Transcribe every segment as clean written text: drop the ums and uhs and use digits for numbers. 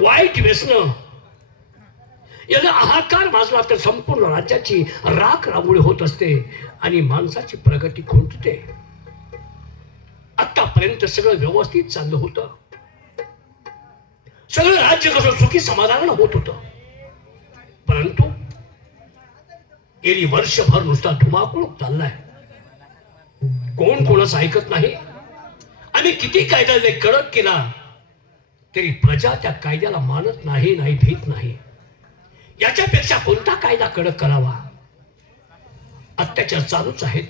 वाईट व्यसन याला हाहाकार माजला तर संपूर्ण राज्याची राख रांगोळी होत असते आणि माणसाची प्रगती खुंटते. आतापर्यंत सगळं व्यवस्थित चाललं होतं. सगळं राज्य कसं सुखी समाधानानं होत होतं. परंतु गेली वर्षभर नुसता धुमाकूळ चाललाय. कोण कोणाचं ऐकत नाही. आणि किती कायदा जरी कडक केला तरी प्रजा त्या कायद्याला मानत नाही, भीत नाही. याच्यापेक्षा कोणता कायदा कडक करावा. अत्याचार चालूच आहेत.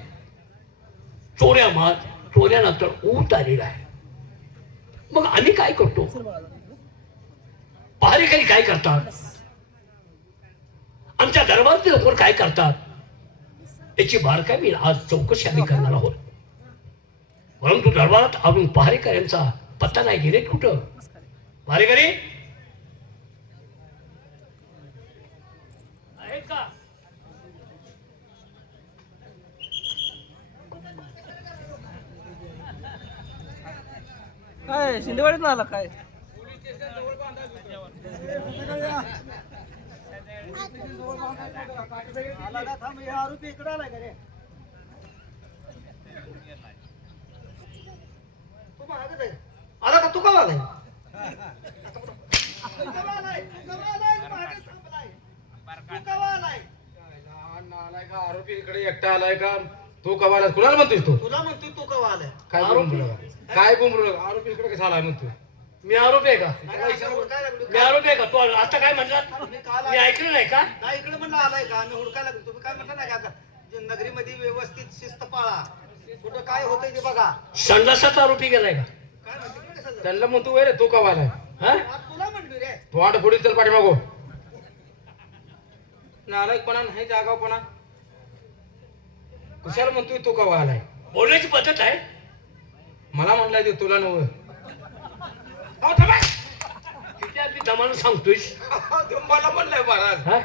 चोऱ्यांना तर ऊत आलेला आहे. मग आम्ही काय करतो? पहारेकरी काय करतात? आमच्या दरबारातले लोक काय करतात? याची बारकावी आज चौकशी आम्ही करणार आहोत. परंतु दरबारात अजून पहारेकऱ्यांचा पत्ता नाही. गेलेत कुठं पहारेकरी? आहेत का? काय शिंदेवाडीत आला काय? आरोपी इकडे आलाय का रे? आला का? तू का आलाय? आरोपी इकडे एकटा आलाय का? तू कवा आलाय? कुणाला म्हणतोय तू? तुला म्हणतोय तू कवा आलाय? काय काय बोंबलू? आरोपी इकडे कसा आलाय म्हणतोय? मी आरोपी आहे का? काय लागलो? मी आरोपी आहे का? तू आता काय म्हणलात? मी ऐकलं नाही का? नाही इकडे म्हणलं आलाय का? आम्ही हुडकायला लागलो. तुम्ही काय म्हणता नाही का? नगरीमध्ये व्यवस्थित शिस्त पाळा. कुठं काय होतंय ते बघा. संडासाचा आरोपी गेलाय का? काय म्हणते कसं? त्यांना म्हणतो वय रे तू कवा आलाय? हा? तुला म्हणतो रे. तू आठ पुढे चल पाठीमागो. नालायकपणा नाही, जागावपणा. कुशाला म्हणतोय तू कवा आलाय? बोलण्याची पद्धत आहे. मला म्हणलाय ते तुला नव. किती आपली दमानं सांगतोयस? मला म्हणलाय महाराज. हा?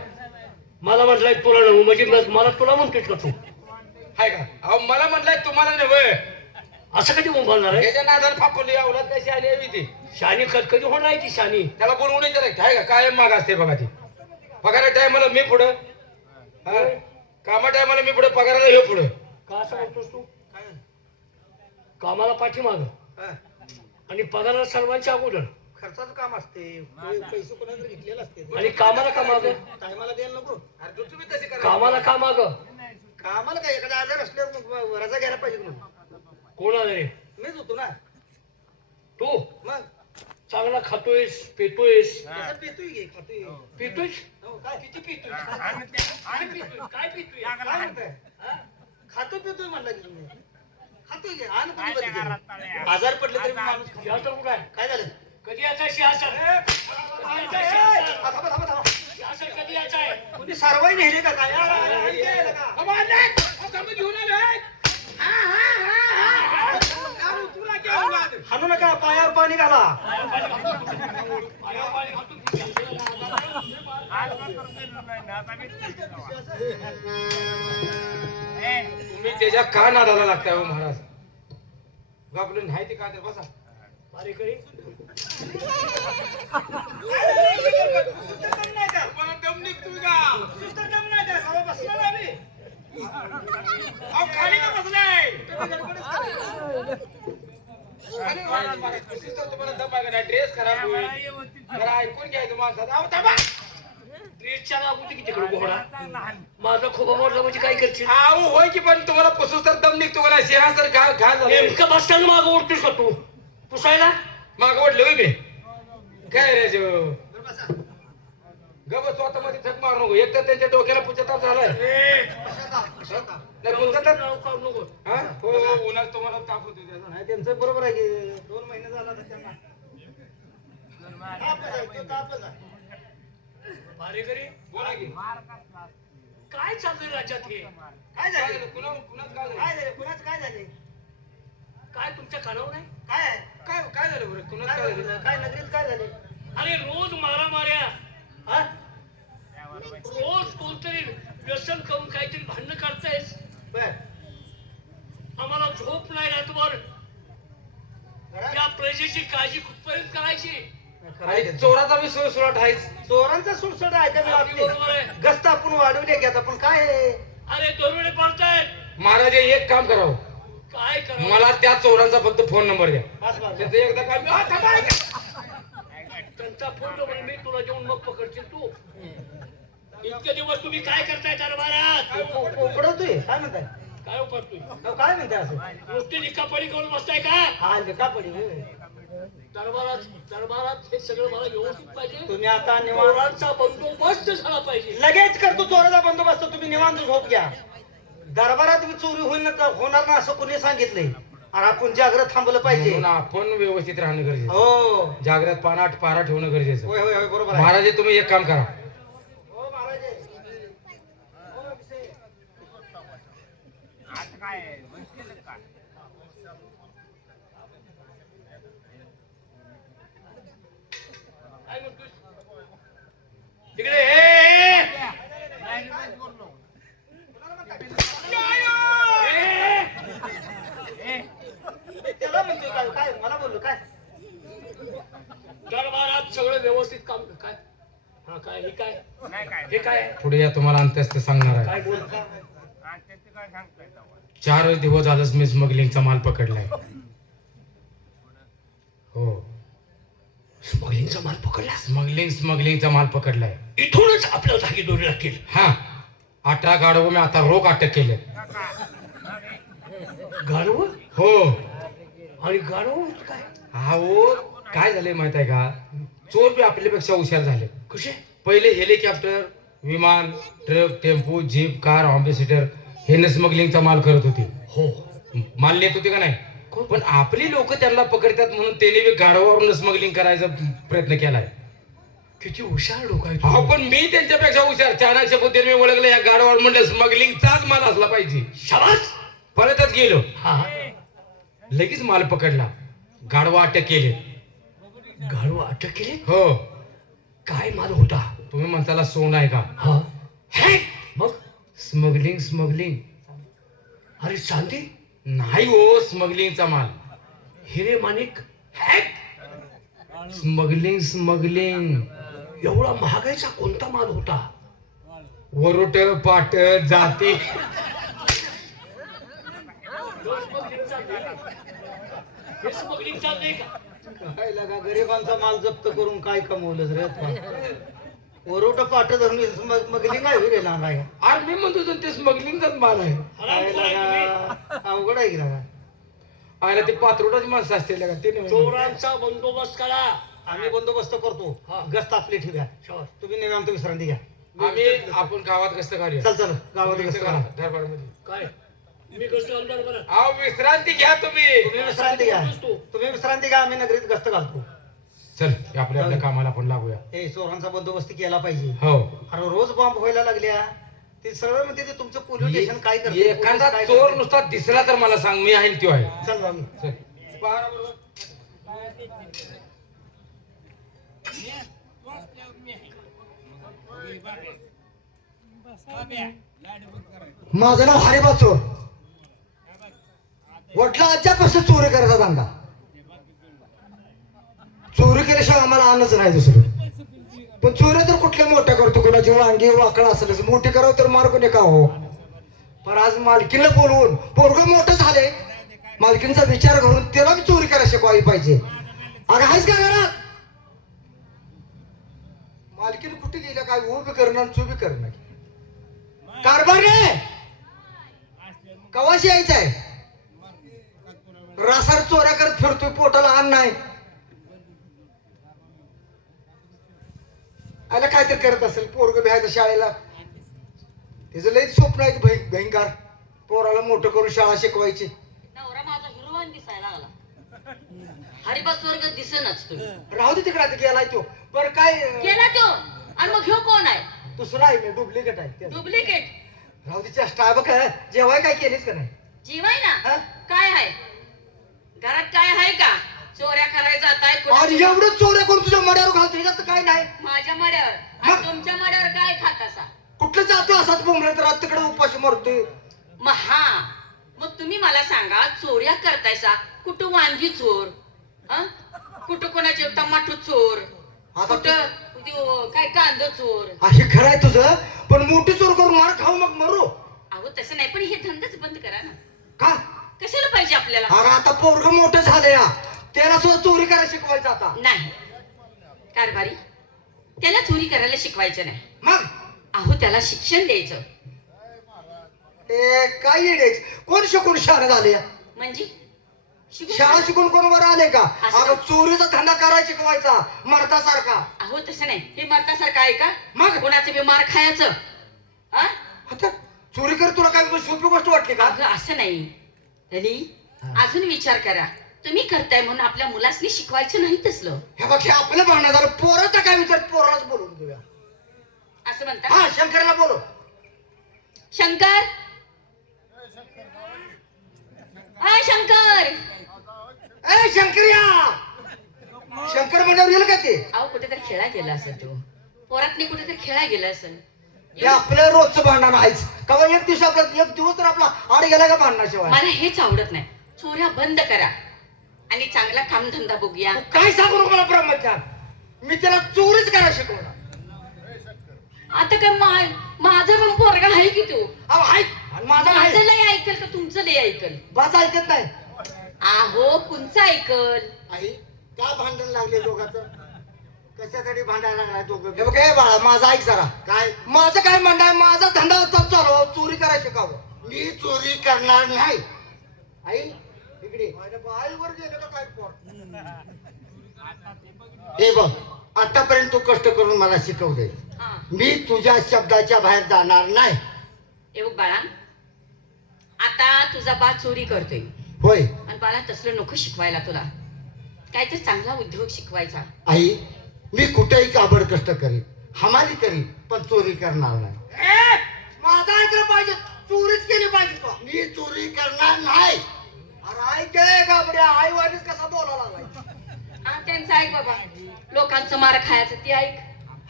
मला म्हटलंय तुला नव म्हणजे मला तुला म्हणतोयस का तू? हाय का? अहो मला म्हणलाय तुम्हाला नव. असं कधी बोलणार आहे? त्याच्या नादाला फापवली अवलाद कशी आली यावी ती. शानी कधी होणार आहे ती शानी? त्याला बोलवून विचारायचं आहे का? कायम माग असते बघा ती. पगारा टायमाला मी पुढं, कामा टायमाला मी पुढे, पगाराला हे पुढं. का असं म्हणतोस तू? काय? कामाला पाठीमाग हा. आणि पगाराला सर्वांच्या अगोदर खर्चाचं काम असते. पैसे कोणाकडे घेतलेलं असते. आणि कामाला का माग? टायमाला द्यायला नको. अरे तुम्ही तसे करा. कामाला का माग? कामाला काय एखादा आजार असल्यावर मग रजा घ्यायला पाहिजे म्हणून. कोण आले? मीच होतो ना. तू मग चांगला खातोयस, पेतोयस. कसं पितोय घे खातोय. पितोयस? हो, काय किती पितोय? काय पितोय? काय पितोय? काय म्हणताय? हा? खातो पितोय म्हणला की तुम्ही. खातोय घे. आणि कोणी बदली केली? आजार पडले तरी माणूस खातो. सिंहासन कुठं आहे? काय झालं? कधी याचा सिंहासन? कधी याचा सिंहासन? थांबा, थांबा, थांबा. सिंहासन कधी याचा आहे? कोणी सारवाई नेले का काय? नेलं का? हाणू नका, पायावर पाणी घाला. तुम्ही त्याच्या का नादाला लागताय हो महाराज? आपलं नाही ते का तर बसा. मारेकरी मला दम निघतोय का? अहो, खाली का बसलाय? तुम्हाला दम आहे का नाही? ड्रेस खराब होईल. जरा ऐकून घ्यायचं माणसाचं. अहो, थांबा. ड्रेसच्या लागू दे की तिकडे घोडा. माझा खोबा मोडला म्हणजे काय करशील? अहो होय की, पण तुम्हाला पुसूस तर दम निघतो का नाही? सिंहासन घाल झालं. नेमकं बसताना मागं ओढतोस का तू? पुसायला माग ओढलं होय मी. काय रे गप स्वतः मध्ये थक मारू नको. एक तर त्यांच्या डोक्याला पुचताप झालाय. नाही पुचताप. नाव काढू नको. हा? हो हो, उन्हात तुम्हाला ताप होतो त्याचा. नाही त्यांचं बरोबर आहे की 2 महिने झाला तर त्यांना तापच आहे. मारेकरी बोला की. काय चाललंय राज्यात हे? काय झालं? कुणाच काय झालं? काय झालं? कुणाचं काय झाले? काय तुमच्या कानावर नाही? काय आहे? काय झालं बरं? कुणाच काय काय झालं? झालं? काय नगरीत काय झाले? अरे रोज मारामाऱ्या. हा? रोज कोणतरी व्यसन करून काहीतरी भांडणं काढतायस. बर. आम्हाला झोप नाही रातभर. घरात? या प्रजेची काळजी कुठपर्यंत करायची आणि चोराचा बी सुळसुळाट आहेच. चोरांचा सुळसुळ ऐकावी अगदी बरोबर लागते. आहे. गस्त आपण वाढवली की आता, पण काय आहे? अरे दरोडे पडतायत. महाराज एक काम करावं, काय करावं? मला त्या चोरांचा फक्त फोन नंबर द्या. बस बस. त्याचं एकदा काय त्यांचा फोन नंबर मी तुला जेवण मग पकडशील तू. इतके दिवस तुम्ही काय करताय दरबारात? उकडवतोय काय म्हणताय? काय उपडतोय? काय म्हणताय असं? नुसती लिखापडी करून बसताय का? हा का पडी होय. दरबारात हे सगळं मला व्यवस्थित पाहिजे. तुम्ही आता निवांत चोरांचा बंदोबस्त झाला पाहिजे. लगेच करतो चोराचा बंदोबस्त. तुम्ही निवांत झोप घ्या. दरबारात बी चोरी होईल ना, होणार ना असं कोणी सांगितलंय? आणि आपण जागृत थांबलं पाहिजे. म्हणून आपण व्यवस्थित राहणं गरजेचं. हो जागृत पारा ठेवणं गरजेचं. होय होय होय, बरोबर आहे. महाराज तुम्ही एक काम करा, हो महाराज. काय म्हणतोय? तिकडे ए! त्याला म्हणतोय काय? काय मला बोललो काय? दरबारात सगळं व्यवस्थित काम काय? हा काय? हे काय? हे काय? पुढे या तुम्हाला अंत्यस्थ सांगणार आहे. काय बोल? 4 दिवस झालंच मी स्मगलिंगचा माल पकडलाय. हो, स्मगलिंगचा माल पकडला. स्मगलिंगचा माल पकडलाय. इथूनच आपल्या धागी दोरी लागतील. हा, 18 गाडव मी आता रोख अटक केले. गाढव हो. आणि गाढव काय? हो, काय झालंय माहित आहे का, चोर बी आपल्यापेक्षा हुशार झाले. कसे? पहिले हेलिकॉप्टर, विमान, truck, tempo, jeep, car, ambassador हे स्मगलिंगचा माल करत होते. हो. माल नेत होते का नाही? पण आपली लोक त्यांना पकडतात म्हणून त्यांनी बी गाढवावरून स्मगलिंग करायचा प्रयत्न केलाय. किती हुशार लोक आहेत. हो, पण मी त्यांच्यापेक्षा हुशार. चाणक्य बुद्धीने मी ओळखलं, या गाढवावर म्हणलं स्मगलिंगचाच माल असला पाहिजे. शाबास. परतच गेलो, हा. लगेच माल पकडला, गाढवा अटक केले. गाढव अटक केले? हो. काय माल होता? तुम्ही म्हणताला सोनं आहे का? हा. हे मग स्मगलिंग अरे चांदी नाही हो, स्मगलिंगचा माल. हिरे माणिक हॅक. स्मगलिंग एवढा महागाईचा कोणता माल होता? वरोट, पाट, जाती. हे स्मगलिंग चाललंय का? काय लागा, गरिबांचा माल जप्त करून काय कमवलं रे? वरोट पाट धरून मगलिंग आहे रे ना नाही. अरे मी म्हणतो होतो ते स्मगलिंगचाच माल आहे. हराम काय खोर आहे तुम्ही. लागा, अवघड आहे की लागा. आयला ते पात्रोटाची माणसं असते का ते नाही. चोरांचा बंदोबस्त करा. आम्ही बंदोबस्त करतो. हा. गस्त आपली ठेवा. शाबास. तुम्ही निवांत विश्रांती घ्या. आपण गावात गस्त काढूया. चल गावात गस्त करा. दरबारमध्ये. काय? मी कसं आमदार बरं? अहो विश्रांती घ्या तुम्ही. तुम्ही विश्रांती घ्या. तुम्ही विश्रांती घ्या, आम्ही नगरीत गस्त घालतो. चल आपल्या आपल्या कामाला आपण लागूया. हे चोरांचा बंदोबस्त केला पाहिजे. हो. अरे रोज बॉम्ब व्हायला लागल्या. ते सरळ म्हणते ते तुमचं पोलीस स्टेशन काय करते, एखादा पोलीस काय चोर करते. नुसता दिसला तर मला सांग, मी आहे तो आहे. चल जाऊ. चल. माझं नाव हरिबा चोर. वटला आजच्यापासून चोरी करायचा धंदा. चोरी केल्याशिवाय आम्हाला आणच नाही दुसरं. पण चोरी तर कुठल्या मोठ्या करतो, कोणाची वांगी वाकड असेल मोठी करावं तर मार्ग नाही का हो. पण आज मालकीला बोलवून पोरग मोठं झाले, मालकींचा विचार करून त्याला मी चोरी करायला शिकवायला पाहिजे. अगं आहेस का घरात? मालकीन कुठे गेल्या, काय उभी करणार चुबी करणार कारभार रे. कवाशी यायचंय? रासार चोऱ्या करत फिरतोय, पोटाला अन्न नाही. आला काहीतरी करत असेल, पोरग भ्यायचं शाळेला. त्याचं लई स्वप्न आहे भयंकर, पोराला मोठं करून शाळा शिकवायची. नवरा माझा हिरोईन दिसायला लागला. हरिबा स्वर्ग दिसेनाच तुम्ही. राहू दे तिकडे, आता गेलाय तो. बरं काय गेला तो. आणि मग ह्यो कोण आहे? दुसरा आहे, मी डुप्लिकेट आहे ते. डुप्लिकेट. राहू दे चेष्टा आहे. बघ जेवाय काय केलीस का नाही? जीवाय ना. हा? काय आहे घरात? काय आहे का? चोऱ्या करायला जाताय आणि कुठे? एवढं चोऱ्या करून तुझ्या मड्यावर घालतो, ह्याच्यात काय नाही. माझ्या मड्यावर. आणि तुमच्या मड्यावर काय खात असा? कुठलं जातो असाच बोंबला तर आज तिकडे उपाशी मरतोय. मग तुम्ही मला सांगा, चोऱ्या करतायसा कुठं वांगी चोर हा? कुठं कोणाचे टमाटो चोर आता कुठं काय कांदा चोर. हे खरं आहे तुझं, पण मोठी चोर करून मार खाऊ मग मरू अहो तसं नाही, पण हे धंदाच बंद करा ना. का? कशाला पाहिजे आपल्याला? अगं आता पोरग मोठं झालं या, त्याला सुद्धा चोरी करायला शिकवायचं आता. नाही कारभारी, त्याला चोरी करायला शिकवायचं नाही. मग अहो त्याला शिक्षण द्यायचं. काय येडेच, कोण शिकून शहाणे झाले? म्हणजे शाळा शिकून कोण वर आले का? असं अगं चोरीचा धंदा करायला शिकवायचा मर्दासारखा. अहो तसं नाही, हे मरतासारखं आहे का? मग? कोणाचं बी मार खायचं. हा? आता चोरी कर तुला काय सोपी गोष्ट वाटली का? अगं असं नाही त्यांनी अजून विचार करा. तुम्ही करताय म्हणून आपल्या मुलासनी शिकवायचं नाही तसलं. हे बघ, हे आपलं भांडण झालं. पोराचा काय विचार, पोरालाच बोलून देऊया. असं म्हणता? हा, शंकरला बोलो. शंकर, हाय शंकर. ए शंकरिया, शंकर म्हणल्यावर येईल का ते? अहो कुठेतरी खेळा गेला असेल तो. पोरातनी कुठेतरी खेळा गेला असेल. हे आपलं रोजचं भांडण आहेच का? एक दिवस आपला, एक दिवस तर आपला आड गेला का भांडणाशिवाय? मला हेच आवडत नाही. चोऱ्या बंद करा आणि चांगला कामधंदा बघूया. तू काय सांगू नको मला ब्रह्मज्ञान. मी त्याला चोरीच करायला शिकवणार. आता काय माझं पण पोरगा आहे की तू? अहो ऐक, आणि माझा माझं आहे. लय ऐकल का तुमचं लय ऐकल? बाचा ऐकत नाही. आहो कुणचं ऐकल? आई का भांडण लागले दोघांचं? कशासाठी भांडायला लागलाय दोघं? हे बघ हे बाळा, माझा ऐक जरा. काय? माझं काय म्हणणं आहे, माझा धंदा होता चालू, चोरी करायला शिकावं. मी चोरी करणार नाही. आई इकडे. माझ्या बाईवर गेलं का काय पोर? हे बघ, आतापर्यंत तू कष्ट करून मला शिकवले. हा. मी तुझ्या शब्दाच्या बाहेर जाणार नाही. हे बघ बाळा, आता तुझा बा चोरी करतोय होय आणि बाळा तसलं नको शिकवायला तुला. काहीतरी चांगला उद्योग शिकवायचा. आई, मी कुठेही काबड कष्ट करीन, हमाली करीन, पण चोरी करणार नाही. ए, माझं ऐकलं पाहिजे, चोरीच केली पाहिजे तू. मी चोरी करणार नाही. अरे ऐक रे गाबड्या, आई वाणीच कसा बोलायला लागलाय. हा त्यांचं ऐक बाबा. लोकांचं मार खायचं ते ऐक.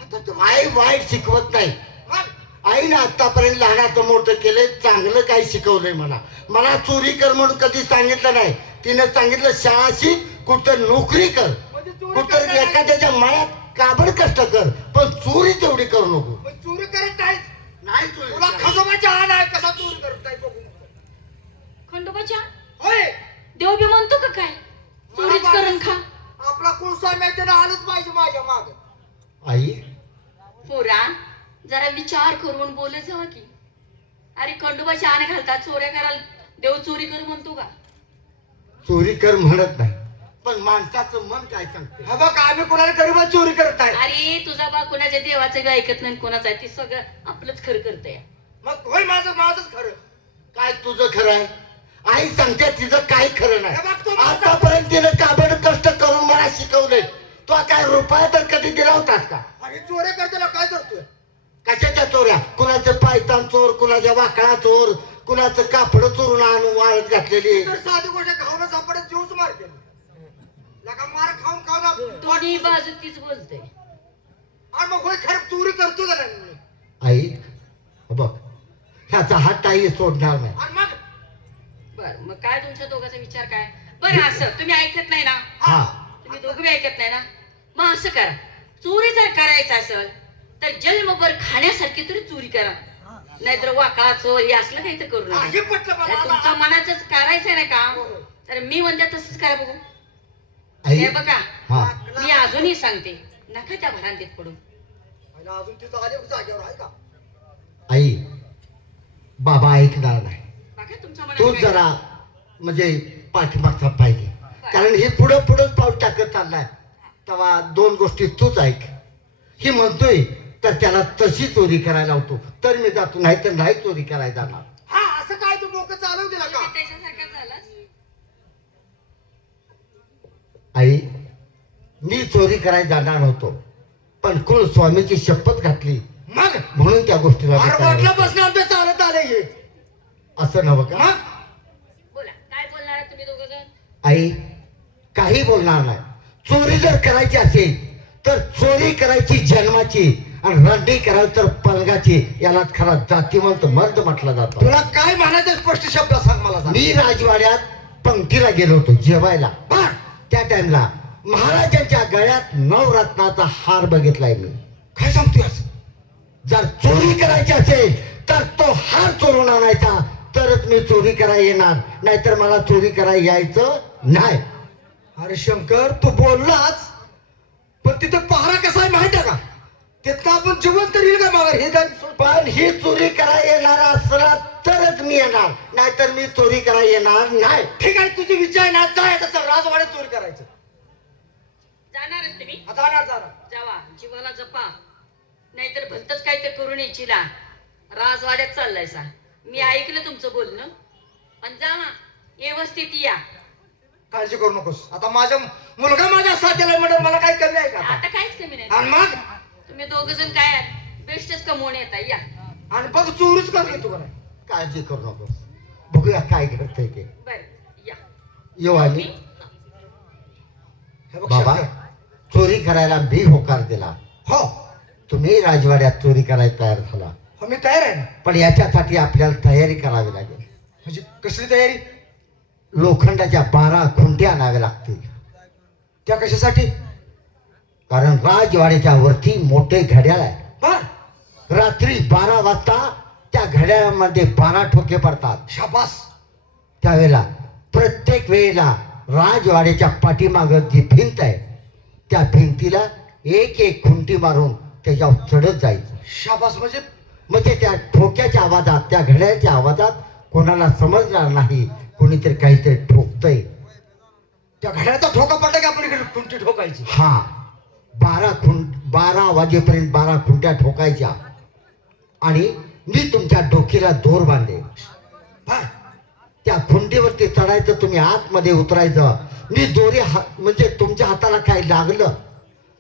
आता तू आई वाईट शिकवत नाही. मग आईनं आतापर्यंत लहानाचं मोठं केलंय, चांगलं काही शिकवलंय मला. मला चोरी कर म्हणून कधी सांगितलं नाही. तिनं सांगितलं शाळा शिक, कुठं नोकरी कर, म्हणजे चोरी कुठं करणार नाही. एखाद्याच्या मळ्यात काबड कष्ट कर, पण चोरी तेवढी करू नको. मग चोरी करत नाहीस. नाही चोरी तुला करणार. खजोबाच्या हात आहे, कसा चोरी करत नाही बघू. खंडोबाच्या होय, देव बी म्हणतो का काय चोरीच करून खा? आपला कुळस्वामी आहे, त्यानं आलंच पाहिजे माझ्या माग. आई, पोरा जरा विचार करून बोलत जावा की. अरे खंडोबाच्या आण घालतात, चोऱ्या करायला देव चोरी कर म्हणतो का? चोरी कर म्हणत नाही, पण माणसाचं मन काय सांगते. हा बघ, आम्ही कोणाला गरीबात चोरी करत नाही. अरे तुझा बा कोणाच्या देवाचं बी ऐकत नाही, कोणाचं आहे ते सगळं आपलंच खरं करतंय. मग होय, माझंच खरं. काय तुझं खरं आहे? आई सांगते तिचं काही खरं नाही. हे बघ, तू- आतापर्यंत तिनं काबड कष्ट करून मला शिकवलंय. तो काय रुपया तर कधी दिला होतास का? आणि चोऱ्या करताना काय करतोय? कशाच्या चोऱ्या? कुणाचं पायतान चोर, कुणाच्या वाकडा चोर, कुणाचं कापड चोरून आणून वाळत घातलेली. तर साधी गोष्ट खाऊन सापडत जीवच मारते. लका मार खाऊन खाऊन दोन्ही बाजू तीच बोलते. आणि मग होय खरं चोरी करतो का नाही मी? आई बघ, ह्याचा हात आई सोडणार नाही. आणि मग बर मग काय तुमच्या दोघांचा विचार काय? बरं असं तुम्ही ऐकत नाही ना? हा, तुम्ही दोघं बी ऐकत नाही ना? मग असं करा, चोरी जर करायचं असेल तर जन्मभर खाण्यासारखी तरी चोरी करा. नाहीतर वाकडा चोर हे असलं काही तर करू नका. हे पटलं अरे मला. तुमच्या मनाचंच करायचंय ना काम, तर मी म्हणते तसंच करा बघू. आई, हे बघा, हा, मी अजूनही सांगते, नका त्या भरांतीत पडू. आणि अजून तिथं आले जागेवर आहे का? आई, बाबा ऐकणार नाही. बघा तुमच्या तू मनात काय. जरा म्हणजे पाठीमागचा पाहिजे, कारण हे पुढं पुढंच पाऊल टाकत चाललाय. तेव्हा दोन गोष्टी तूच ऐक. ही म्हणतोय तर त्याला तशी चोरी करायला लावतो, तर मी जातो, नाही तर नाही चोरी करायला जाणार. हा, असं काय तू डोकं चालवू दिला का? तुम्ही त्याच्यासारखा झालास. आई, मी चोरी करायला जाणार होतो, पण कुळ स्वामीची शपथ घातली मग म्हणून त्या गोष्टीला मी अरे तयार वाटलं होतो. बसणं आमच्या चालत आले हे. असं नव्ह का? मग बोला काय बोलणार आहे तुम्ही दोघं जण? आई, काही बोलणार नाही. चोरी जर करायची असेल तर चोरी करायची जन्माची, आणि रंडी करायची तर पलंगाची. यालाच खरा जातीवंत मर्द म्हटला जातो. तुला काय म्हणायचं स्पष्ट शब्द सांग मला. सांग. मी राजवाड्यात पंक्तीला गेलो होतो जेवायला. बर त्या त्या टाइमला महाराजांच्या गळ्यात नवरत्नाचा हार बघितलाय मी. काय सांगतोय आज? जर चोरी करायची असेल तर तो हार चोरून आणायचा, तरच मी चोरी करायला येणार, नाहीतर मला चोरी करायला यायचं नाही. अरे शंकर, तू बोललाच, पण तिथं पहारा कसा आहे माहिती आहे का? तिथं आपण जिवंत येईल का माघार? हे काय पण ही चोरी करायला येणार असला तरच मी येणार, नाहीतर मी चोरी करायला येणार नाही. ठीक आहे, तुझी विचार आहे ना, जायचं राजवाड्यात चोरी करायचं. जाणारच तुम्ही आता जाणार जाणार. जावा, जीवाला जपा, नाहीतर भलतच काय ते करून यायचीला. राजवाड्यात चाललायसा, मी ऐकलं तुमचं बोलणं. पण जावा, व्यवस्थित या. काळजी करू नकोस. आता माझा मुलगा माझ्या साथीला म्हणून मला काही कमी आहे का आता? आता काहीच कमी नाही. आणि मग तुम्ही दोघ जण काय बेस्टच कमवून येता. या. आणि बघ चोरीच कर घेतो का नाही? काळजी करू नको, बघूया काय घडतंय ते. बर, या. येऊ आम्ही. हे बघ बाबा, शंकर. चोरी करायला मी होकार दिला, हो तुम्ही राजवाड्यात चोरी करायला तयार झाला, हो, मी तयार आहे ना. पण याच्यासाठी आपल्याला तयारी करावी लागेल. म्हणजे कसली तयारी? लोखंडाच्या 12 खुंट्या आणाव्या लागतील. त्या कशासाठी? कारण राजवाड्याच्या वरती मोठे घड्याळ आहे. हा, रात्री 12 वाजता त्या घड्याळामध्ये 12 ठोके पडतात. शाबास. त्यावेळेला प्रत्येक वेळेला राजवाड्याच्या पाठीमागं जी भिंत आहे त्या भिंतीला एक एक खुंटी मारून त्याच्यावर चढत जायचं. शाबास म्हणजे म्हणजे त्या ठोक्याच्या आवाजात, त्या घड्याळ्याच्या आवाजात कोणाला समजणार नाही कोणीतरी काहीतरी ठोकतंय. त्या घड्याळाचा ठोका पडला की आपण इकडे खुंटी ठोकायची. हा, 12 वाजेपर्यंत 12 खुंट्या ठोकायच्या. आणि मी तुमच्या डोक्याला दोर बांधे. हा, त्या खुंटीवरती चढायचं, तुम्ही आतमध्ये उतरायचं. मी दोरी म्हणजे तुमच्या हाताला काय लागलं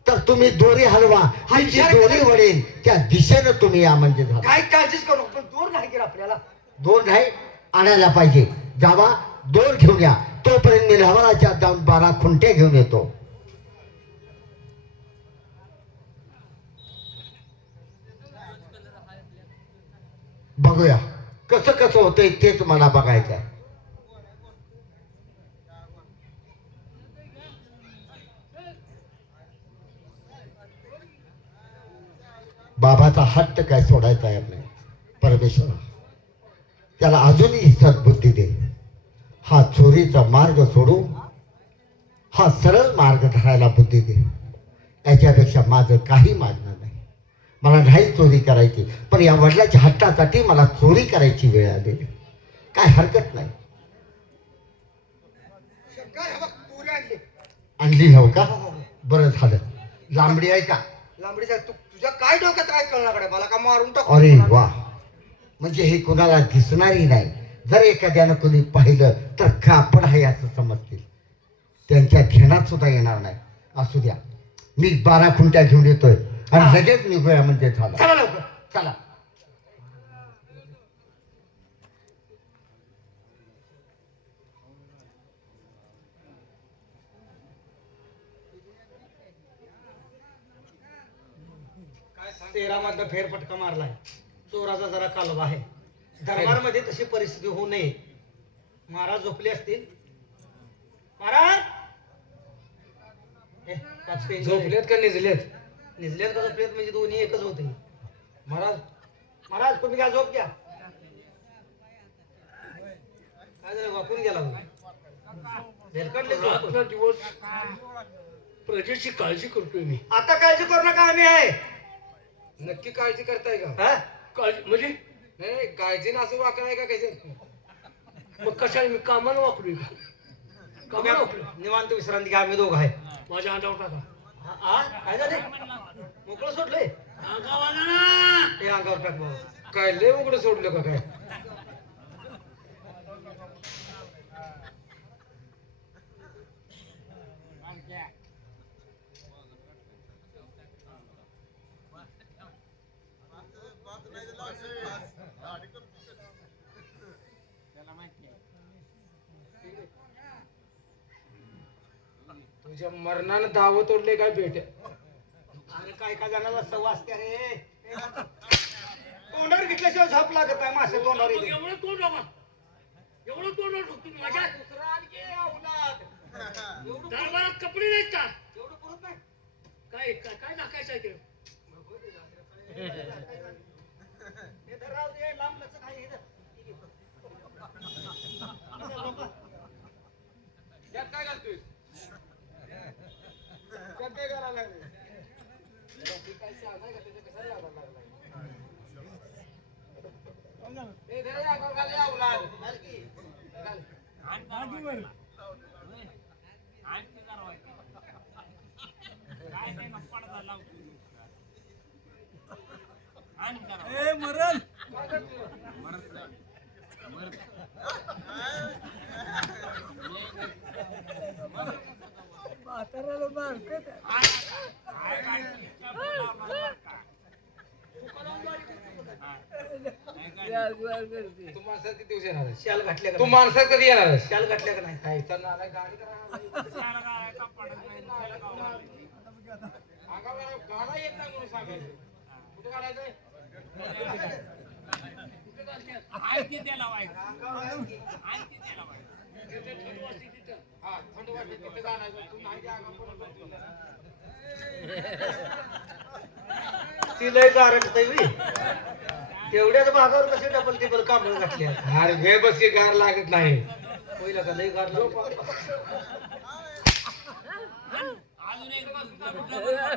तर तुम्ही दोरी हलवा, ही जी दोरी वळेल त्या दिशेनं तुम्ही या म्हणजे झालं. काय काळजीच करू नको, पण दूर नाही गेला आपल्याला. दोन नाही आणायला पाहिजे. जावा, दोर घेऊन या. तोपर्यंत मी लवाराच्या जाऊन 12 खुंट्या घेऊन येतो. बघूया कसं कसं होतंय तेच मला बघायचं आहे. बाबाचा हट्ट काय सोडायचा आहे आपल्याला. परमेश्वर त्याला अजूनही सद्बुद्धी दे. हा चोरीचा मार्ग सोडू, हा सरळ मार्ग धरायला बुद्धी दे. याच्यापेक्षा माझं काही मागणं नाही. मला नाही चोरी करायची, पण या वडिलाच्या हट्टासाठी मला चोरी करायची वेळ आली. काय हरकत नाही. शंकर, हे बघ, तुरी आणली. आणली हो का? हो, हो, हो. बरं झालं. लांबडी आहे का? लांबडीचा तुझ्या काय डोक्यात काय कळणार? मला का मारून टाकू? अरे वा, म्हणजे हे कुणाला दिसणारही नाही. जर एखाद्यानं कोणी पाहिलं तर कापड आहे असं समजतील. त्यांच्या घेण्यात सुद्धा येणार नाही. असू द्या, मी 12 खुंट्या घेऊन येतोय आणि लगेच निघूया म्हणजे झालं. चला लवकर. चला. तेरामधनं फेरफटका मारलाय. चोराचा जरा कालवा आहे. दरबारमध्ये तशी परिस्थिती होऊ नये. महाराज झोपले असतील. महाराज झोपलेत का निजलेत? निजलेत का झोपलेत म्हणजे दोन्ही एकच होते. महाराज महाराज तुम्ही घ्या, झोप घ्या. काय झालं, वाकून गेला भेरकडले झोप. रात्रंदिवस प्रजेची काळजी करतोय मी. आता काळजी करू नका, आम्ही आहे. नक्की काळजी करताय का? हा? काळजी म्हणजे नाही नाही, काळजीनं असं वाकण आहे का कैसे? मग कशाने मी कामाला वापरूय का? कामाला वापरू. निवांत विश्रांती घ्या, आम्ही दोघं आहे. माझ्या अंगावर टाका. काय झाले? मोकळं सोडलंय. हे अंगावर टाक बाबा. काय लय उघडं सोडलं का काय? तुझ्या मरणानं दावं तोडले काय भेट? अरे काय काय जणाला सवासत्या रे. तोंडावर घेतल्याशिवाय झोप लागत नाही. मासे तोंडावर येते. एवढं तोंड बाबा, एवढं तोंड तुम्ही माझ्या दुसरा आणखी औलाद. दरबारात कपडे नाहीत का? एवढं पुरत नाही. काय काय काय टाकायचं आहे ते? हे धर राहू दे, लांब लचक आहे, हे धर. त्यात काय घालतोय? त्यात काय घालायला लागले? काय सांग नाही का त्याच्या कशाला घालायला लागलाय? ए, धर या, अंगावर घाल, या, उलाढ. घाल की. घाल. तू माणसात किती दिवस येणार आहेस? शाल घातल्या का तू नाही? माणसात कधी येणार आहेस? शाल घातल्या का नाही? काय तर नाला गाडी करा. अंगावर गाणं येत नाही म्हणून सांगायचं. कुठे घालायचंय? हा, थंड वाटते तिथे घालायचं. तू नाही ते अंगावर पडत नाही. ती लय गारट तैवी. तेवढ्याच भागावर कसे डबल टेबल कांबळ घातल्या. अरे घे बस की गार लागत नाही. पहिला का लय गार लागली.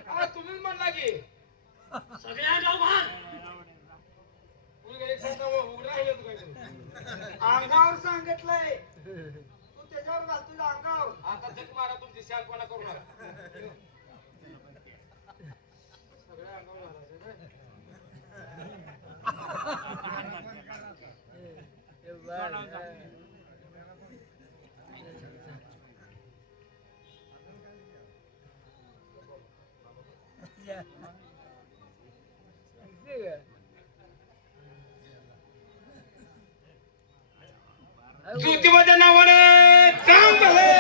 हा, तुम्हीच म्हणला की सगळ्या गावभान तुम्ही एक सांगा, उघडा आहे येतो काय तुम्ही? अंगावर सांगितलंय. तू त्याच्यावर घाल तुझ्या अंगावर. आता जग मारा तुमची शालपणा करू नका. सगळ्या अंगावर घालायचं काय? ज्योतिबाच्या नावाने काम भले.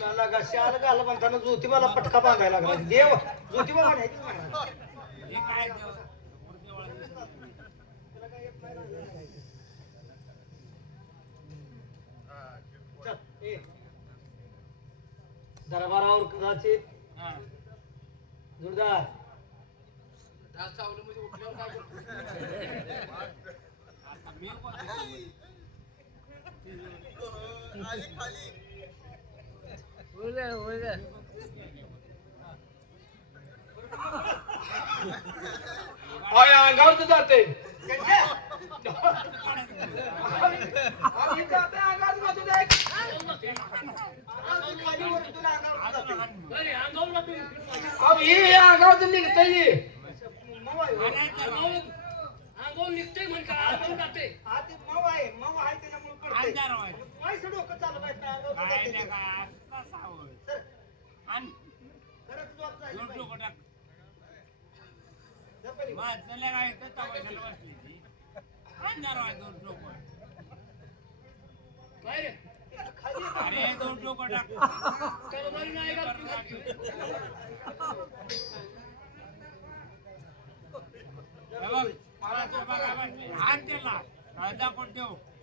तुला का शाल घाल म्हणताना ज्योतिबाला पटका बांधायला लागला. देव ज्योतिबा म्हणायची महाराज. चल, ए. दरबारावर कदाचित जोरदार आज चावलं म्हणजे उठल्यावर काय करतो? होय, अंगावर जाते. खाली वर तुला अंगावर जाते. अरे अंगावला तुम्ही हे अंगावर निघतंय. मऊ आहे हो. अंगावर निघतंय म्हण का? अंगावर जाते. हा ते मऊ आहे त्याच्यामुळे पडतंय. पैसे डोकं चालवायचं नाही, अंगावर जाते ते. सर, खरंच झोप झाली पाहिजे. जा पहिले. काय रे? खाली तलवारी नाही का तुझ्या?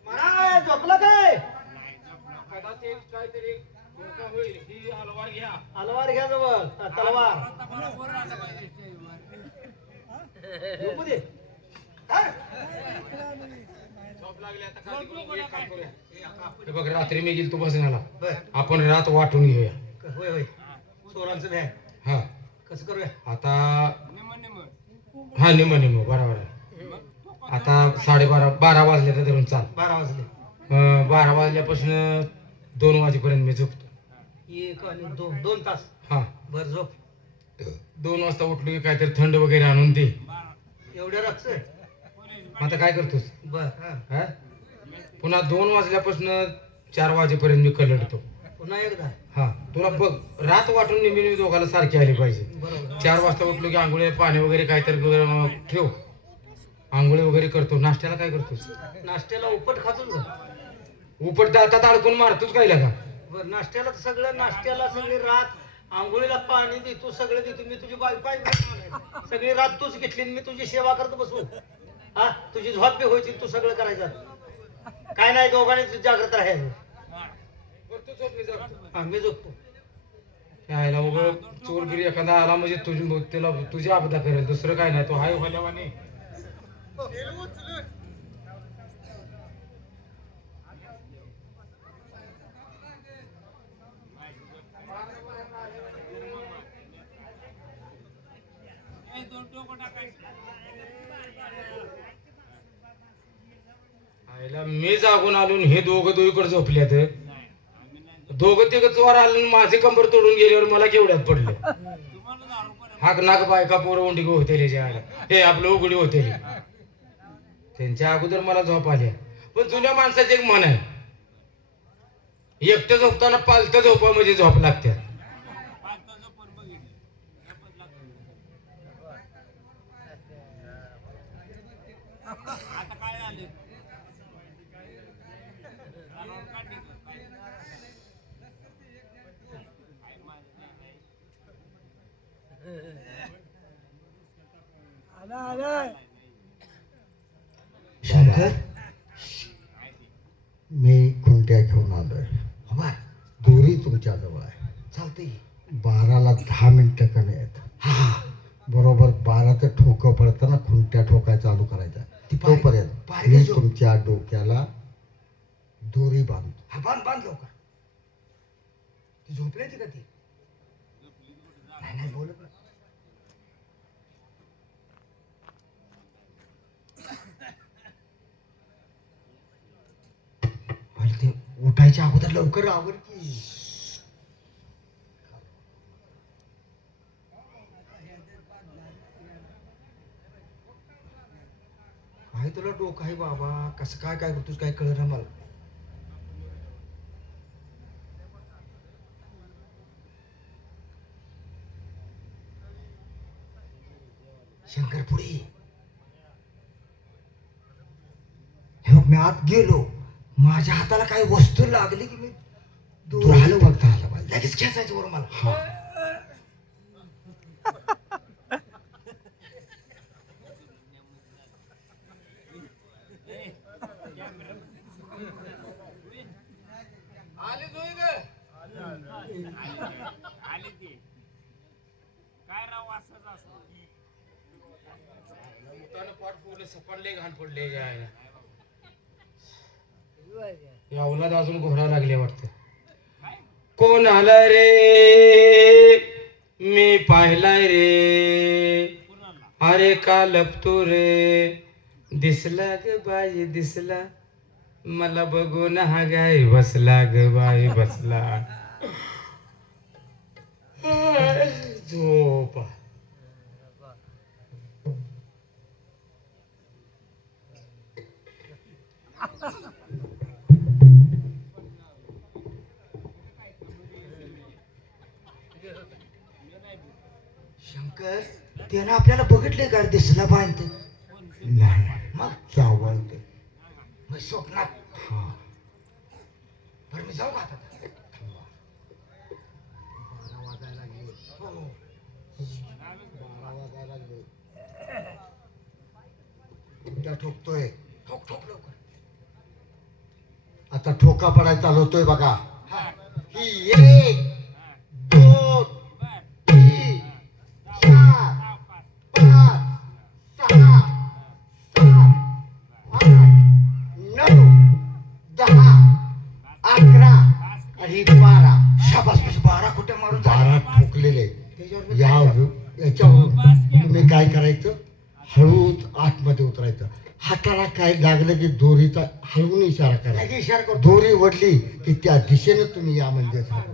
महाराज झोपला काय? कदाचित काहीतरी धोका होईल. ही हलवार घ्या. अलवार घ्या जवळ तलवार झोपू दे. हा? झोप लागली आता खाली करून एक काम करूया. हे बघ, रात्री मी गेलो तू बसण्याला. बर. आपण रात वाटून घेऊया. होय होय चोरांचं भ्या हा, कसं करूया? आता हा निम बरोबर आहे. आता 12:30 वाजले तर धरून चाल. 12 वाजले. 12 वाजल्यापासून 2 वाजेपर्यंत मी झोपतो. एक आणि दोन तास हा, भर झोप. 2 वाजता उठलो की काहीतरी थंड वगैरे आणून दे. एवढ्या रक्ष आता काय करतोस? बर. हा. हा? पुन्हा 2 वाजल्यापासून 4 वाजेपर्यंत मी कलडतो. पुन्हा एकदा. हा, तुला बघ, रात वाटून नेहमी दोघाला सारखी आली पाहिजे. बरोबर. 4 वाजता उठलो की आंघोळी पाणी वगैरे काहीतरी ठेव. आंघोळी वगैरे करतो. नाश्त्याला काय करतोस? नाश्त्याला उपट खातून ग. उपट आता अडकून मारतोच काय का? बर. नाश्त्याला तर सगळं नाश्त्याला सगळी रात आंघोळीला पाणी देतो सगळं देतो. मी तुझी बायको आहे. सगळी रात तूच घेतली आणि मी तुझी सेवा करतो बसू. हा, तुझी झोप बी व्हायची, तू सगळं करायचं. काय नाही दोघांनी जागृत राहायचं. बरं, तू झोप, मी जातो. आम्ही झोपतो. यायला उगं चोरगिरी एखादा आला म्हणजे त्याला तुझी आपदा करेल, दुसरं काय नाही. तो हाय व्हायला आईला मी जागून आलो आणि हे दोघं दोघीकडे झोपल्यात. दोघं तिघ चोर आले आणि माझे कंबर तोडून गेल्यावर मला केवढ्यात पडलं. हाक नाक बायका पोरं उंडी होते जायला, हे आपलं उघडी होते. त्यांच्या अगोदर मला झोप आल्या. पण जुन्या माणसाचं एक मन आहे, एकटं झोपताना पालतं झोपा म्हणजे झोप लागते. शंकर, मी खुंट्या घेऊन आलोय. बाबा दोरी तुमच्या जवळ आहे. चालतंय. 12ला 10 मिनिटं कमी आहेत. हा बरोबर 12चं ठोकं पडताना खुंट्या ठोकाय चालू करायचा. ती पाय- तोपर्यंत पाय मी घेजो. तुमच्या डोक्याला दोरी बांधतो. हा बांध लवकर. ती झोपली का ती? नाही बोलत ना. अरे ते उठायच्या अगोदर लवकर आवर की. काय तुला डोकं आहे बाबा? कसं काय काय करतोस काय कळलं ना मला. शंकर पुढे हे बघ, मी आत गेलो, माझ्या हाताला काही वस्तू लागली की मी दूर आलो. बघता आला पाहिजे, लगेच खेचायचं बरोबर मला. हा सपडले घाण पडले यावलाद अजून घोरा लागले वाटतं. कोण आला रे, मी पाहिलाय रे, अरे का लपतो रे, दिसला ग बाई दिसला, मला बघून हा गाय बसला ग बाई बसला. झोपा. शंकर, त्यानं आपल्याला बघितले का दिसला बांधते? नाही, मग चावळते. मग स्वप्नात. हा, बरं मी जाऊ का आता? 12 वाजायला लागले. हो. 12 वाजायला लागले. खुंट्या ठोकतोय. ठोक ठोक लवकर. आता ठोका पडायला चालवतोय बघा. हा. ही 1 2 3 4 5 6 7 8 9 10 11 आणि 12. शाबास, म्हणजे 12 खोट्या मारून 12 झाल्या. ठोकलेले. त्याच्यावर याच्यावरून तुम्ही काय करायचं, हळूच आतमध्ये उतरायचं. हाताला काय लागलं की दोरीचा हळवून इशारा करा. लगे इशारा करतो. दोरी वडली की त्या दिशेने तुम्ही या म्हणजे झालं.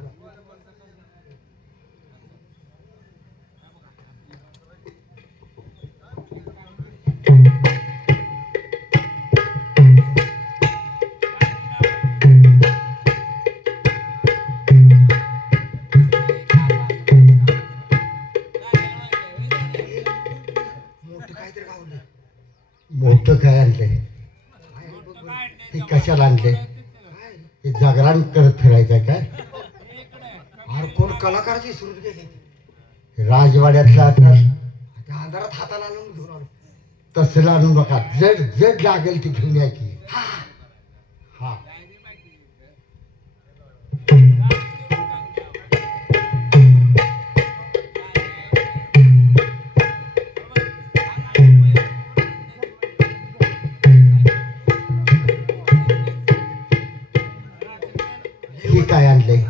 मोठं काहीतरी गावलं. मोठं काय आणलंय? काय आहे बघ बरं. हे कशाला आणले? काय? हे जागरण करत फिरायचंय काय? अरे कोण कलाकाराची सुरू केली. राजवाड्यातला आता त्या अंधारात हाताला लावून घेऊन आलो. तसलं आणून बघा. जड जड लागेल ती घेऊन या की. हा हा आणलंय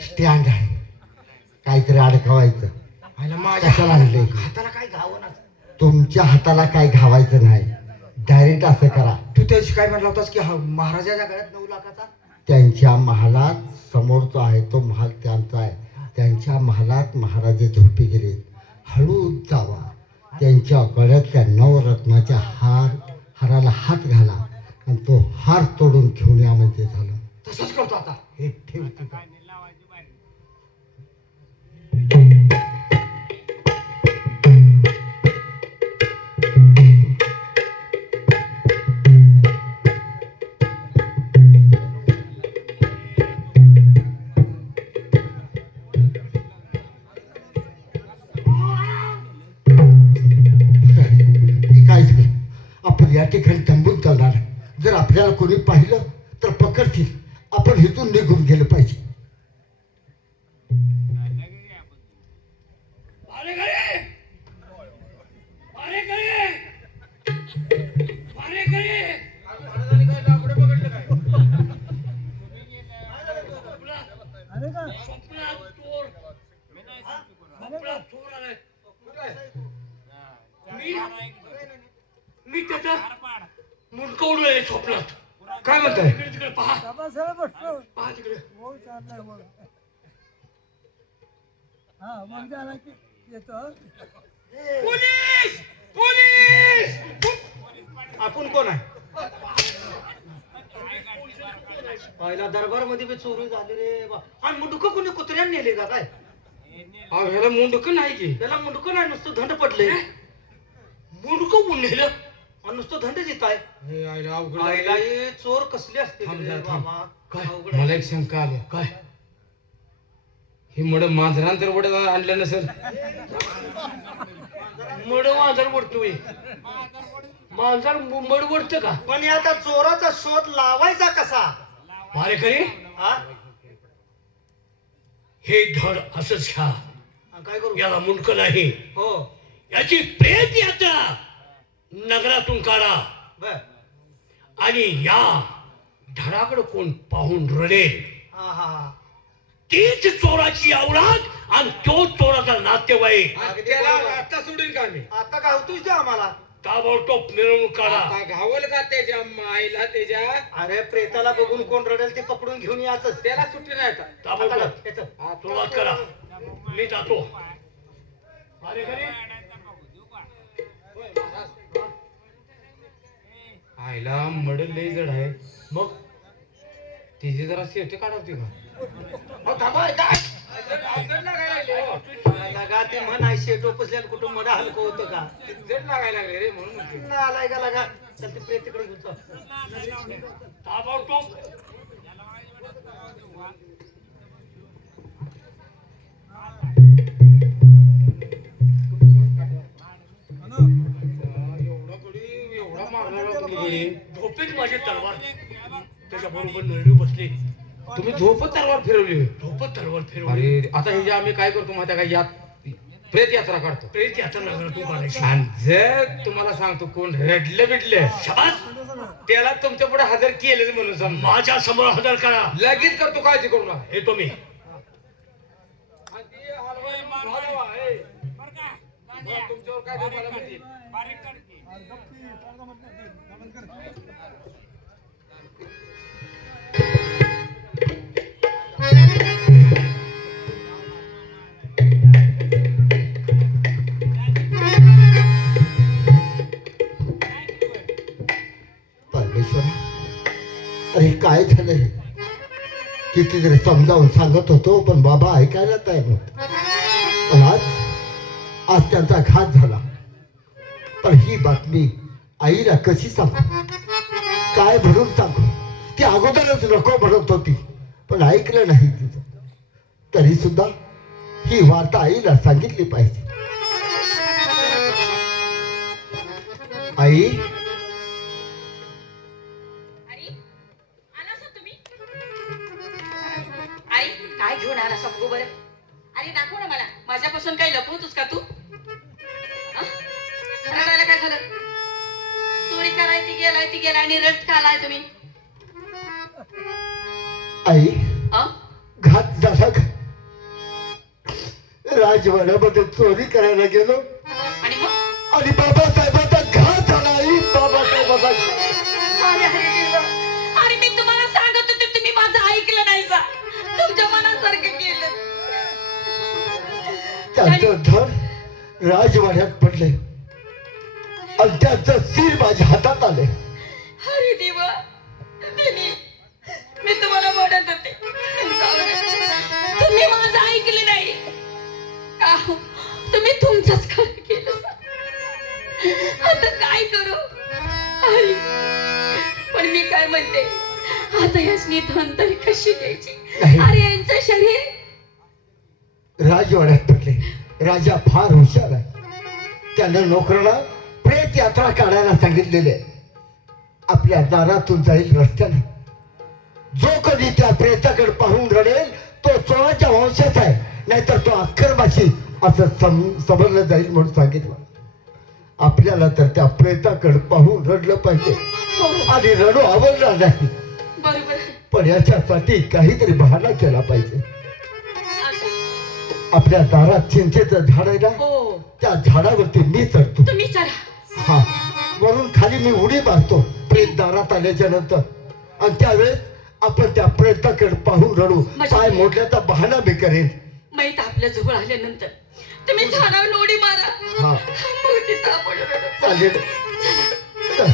स्टँड आहे काहीतरी अडकवायचं आयला माझ्या कशाला आणलंय हाताला काय घावं ना तुमच्या हाताला काय घावायचं नाही डायरेक्ट असं करा तू त्याशी काय म्हटला होतास की महाराजाच्या गळ्यात 9 लाखाचा त्यांच्या महालात समोर जो आहे तो महाल त्यांचा आहे त्यांच्या महालात महाराजे झोपी गेले हळूच जावा त्यांच्या गळ्यातल्या नवरत्नाच्या हाराला हात घाला आणि तो हार तोडून घेऊन या म्हणजे झालं तसंच करतो आता हे ठेवते का? हे काय झालं आपण या ठिकाणी थांबून चालणार जर आपल्याला कोणी पाहिलं तर पकडतील आपण इथून निघून गेलं पाहिजे अरे गरे अरे गरे अरे गरे मी त्याचा मुंडकवून आहे स्वप्नात काय म्हणताय तिकडे तिकडे पहा पहा तिकडे पोलीस पोलीस आपण कोण आहे पहिला दरबार मध्ये बी चोरी झाली रे बा आणि मुंडक कोणी कुत्र्याने नेले का काय अहो ह्याला मुंडक नाही की त्याला मुंडक नाही नुसतं धंड पडले मुंडकं कोण नेलं आणि नुसतं धंड येत आहे हे आईला अवघड आईला आहे. हे चोर कसले असते थांब रे जरा, थांब. बाबा काय? अवघड आहे. मला एक शंका आली काय ही मड मांजरांतर वड आणलं नसेल मड मांजर पडतोय मांजर मड पडतं का पण हे आता चोराचा शोध लावायचा कसा अरे खरी हा हे धड असंच घ्या आणि काय करू याला मुंडकं नाही हो याची प्रेत यात्रा नगरातून काढा बर आणि या धडाकडे कोण पाहून रडेल हा हा हा तीच चोराची आवलाद आणि तो चोराचा नातेवाईक त्याला आता सोडून का मी आता काय होतोय ते आम्हाला ताबडतोब मिरवणूक काढा आता घावल का त्याच्या माईला त्याच्या अरे प्रेताला बघून कोण रडेल ते पकडून घेऊन याच त्याला सुट्टी नाही का ताबडतोब सुरुवात करा मी जातो अरे खरी आईला मड लय जड आहे मग तिची जरा सेफ्टी काढवते का लगा ते म्हण आहे शेटो पसल्याला कुठं मडा हलकं होतं का जड लागायला लागले रे म्हणून म्हणतोय. आलाय का लगा चल ते प्रेत तिकडे घेऊन चल. ताबडतोब एवढा मारला गडी झोपेत माझी तलवार त्याच्या बरोबर नळली बसली तुम्ही झोपत तलवार फिरवली झोपत तलवार फिरवली अरे आता हे जे आम्ही काय करतो माहिती आहे का यात प्रेत यात्रा काढतो प्रेत यात्रा नगरातून काढायची आणि जर तुम्हाला सांगतो कोण रडलं बिडलं शाबास त्याला तुमच्या पुढे हजर केलं म्हणून समजा माझ्या समोर हजर करा लगेच करतो काळजी करू नका हे तुम्ही तुमच्यावर काय तुम्हाला माहिती परमेश्वरा अरे काय झालंय कितीतरी समजावून सांगत होतो पण बाबा ऐकायला तयार नव्हतं पण आज त्यांचा घात झाला पण ही बातमी आईला कशी सांगू काय म्हणून सांगू ती अगोदरच नको म्हणत होती पण ऐकलं नाही तिचं तरी सुद्धा ही वार्ता आईला सांगितली पाहिजे आई अरे आलासा तुम्ही आई काय घेऊन आला बघू बरं अरे दाखव ना मला माझ्यापासून काही लपवतोस का तू हं? रडायला काय झालं चोरी कराय ती गेलाय आणि रड का आलाय तुम्ही आई अ? घात झाला का? राजवाड्यामध्ये चोरी करायला गेलो आणि मग आणि बाबासाहेबाचा घात झाला. आई बाबासाहेबाचा अरे अरे देवा. अरे मी तुम्हाला सांगत होते तुम्ही माझं ऐकलं नाही का तुमच्या मनासारखं केलं. त्याचं धड राजवाड्यात पडले आणि त्याचं सील माझ्या हातात आले. अरे देवा मी तुम्हाला म्हणत होते तुम्ही माझं ऐकले नाही का तुम्ही तुमचंच खरं केलं. आता काय करू. अरे पण मी काय म्हणते आता यासनी धन तरी कशी द्यायची. नाही. अरे यांचं शरीर राजवाड्यात पडले. राजा फार हुशार आहे. त्यानं नोकराला प्रेत यात्रा काढायला सांगितलेले. आपल्या दारातून जाईल रस्त्याने. जो कधी त्या प्रेताकडे पाहून रडेल तो चोराच्या वंशाचा आहे, नाहीतर तो अक्करबाशी असं समजलं जाईल म्हणून सांगितलं. आपल्याला तर त्या प्रेताकडे पाहून रडलं पाहिजे आणि रडू आवडणार नाही. बरोबर पण याच्यासाठी काहीतरी बहाणा केला पाहिजे. असं. आपल्या दारात चिंचेचं झाड आहे ना, हो त्या झाडावरती मी चढतो. तुम्ही चला. हा, वरून खाली मी उडी मारतो प्रेत दारात आल्याच्या नंतर. आणि त्यावेळेस आपण त्या प्रेताकडे पाहून रडू. पाय मोडल्याचा बहाणा मी करेन. माहित आपल्या जवळ आल्यानंतर तुम्ही झाडावर उडी मारा. हा मग तिथं आपण रडू. चालेल. चल.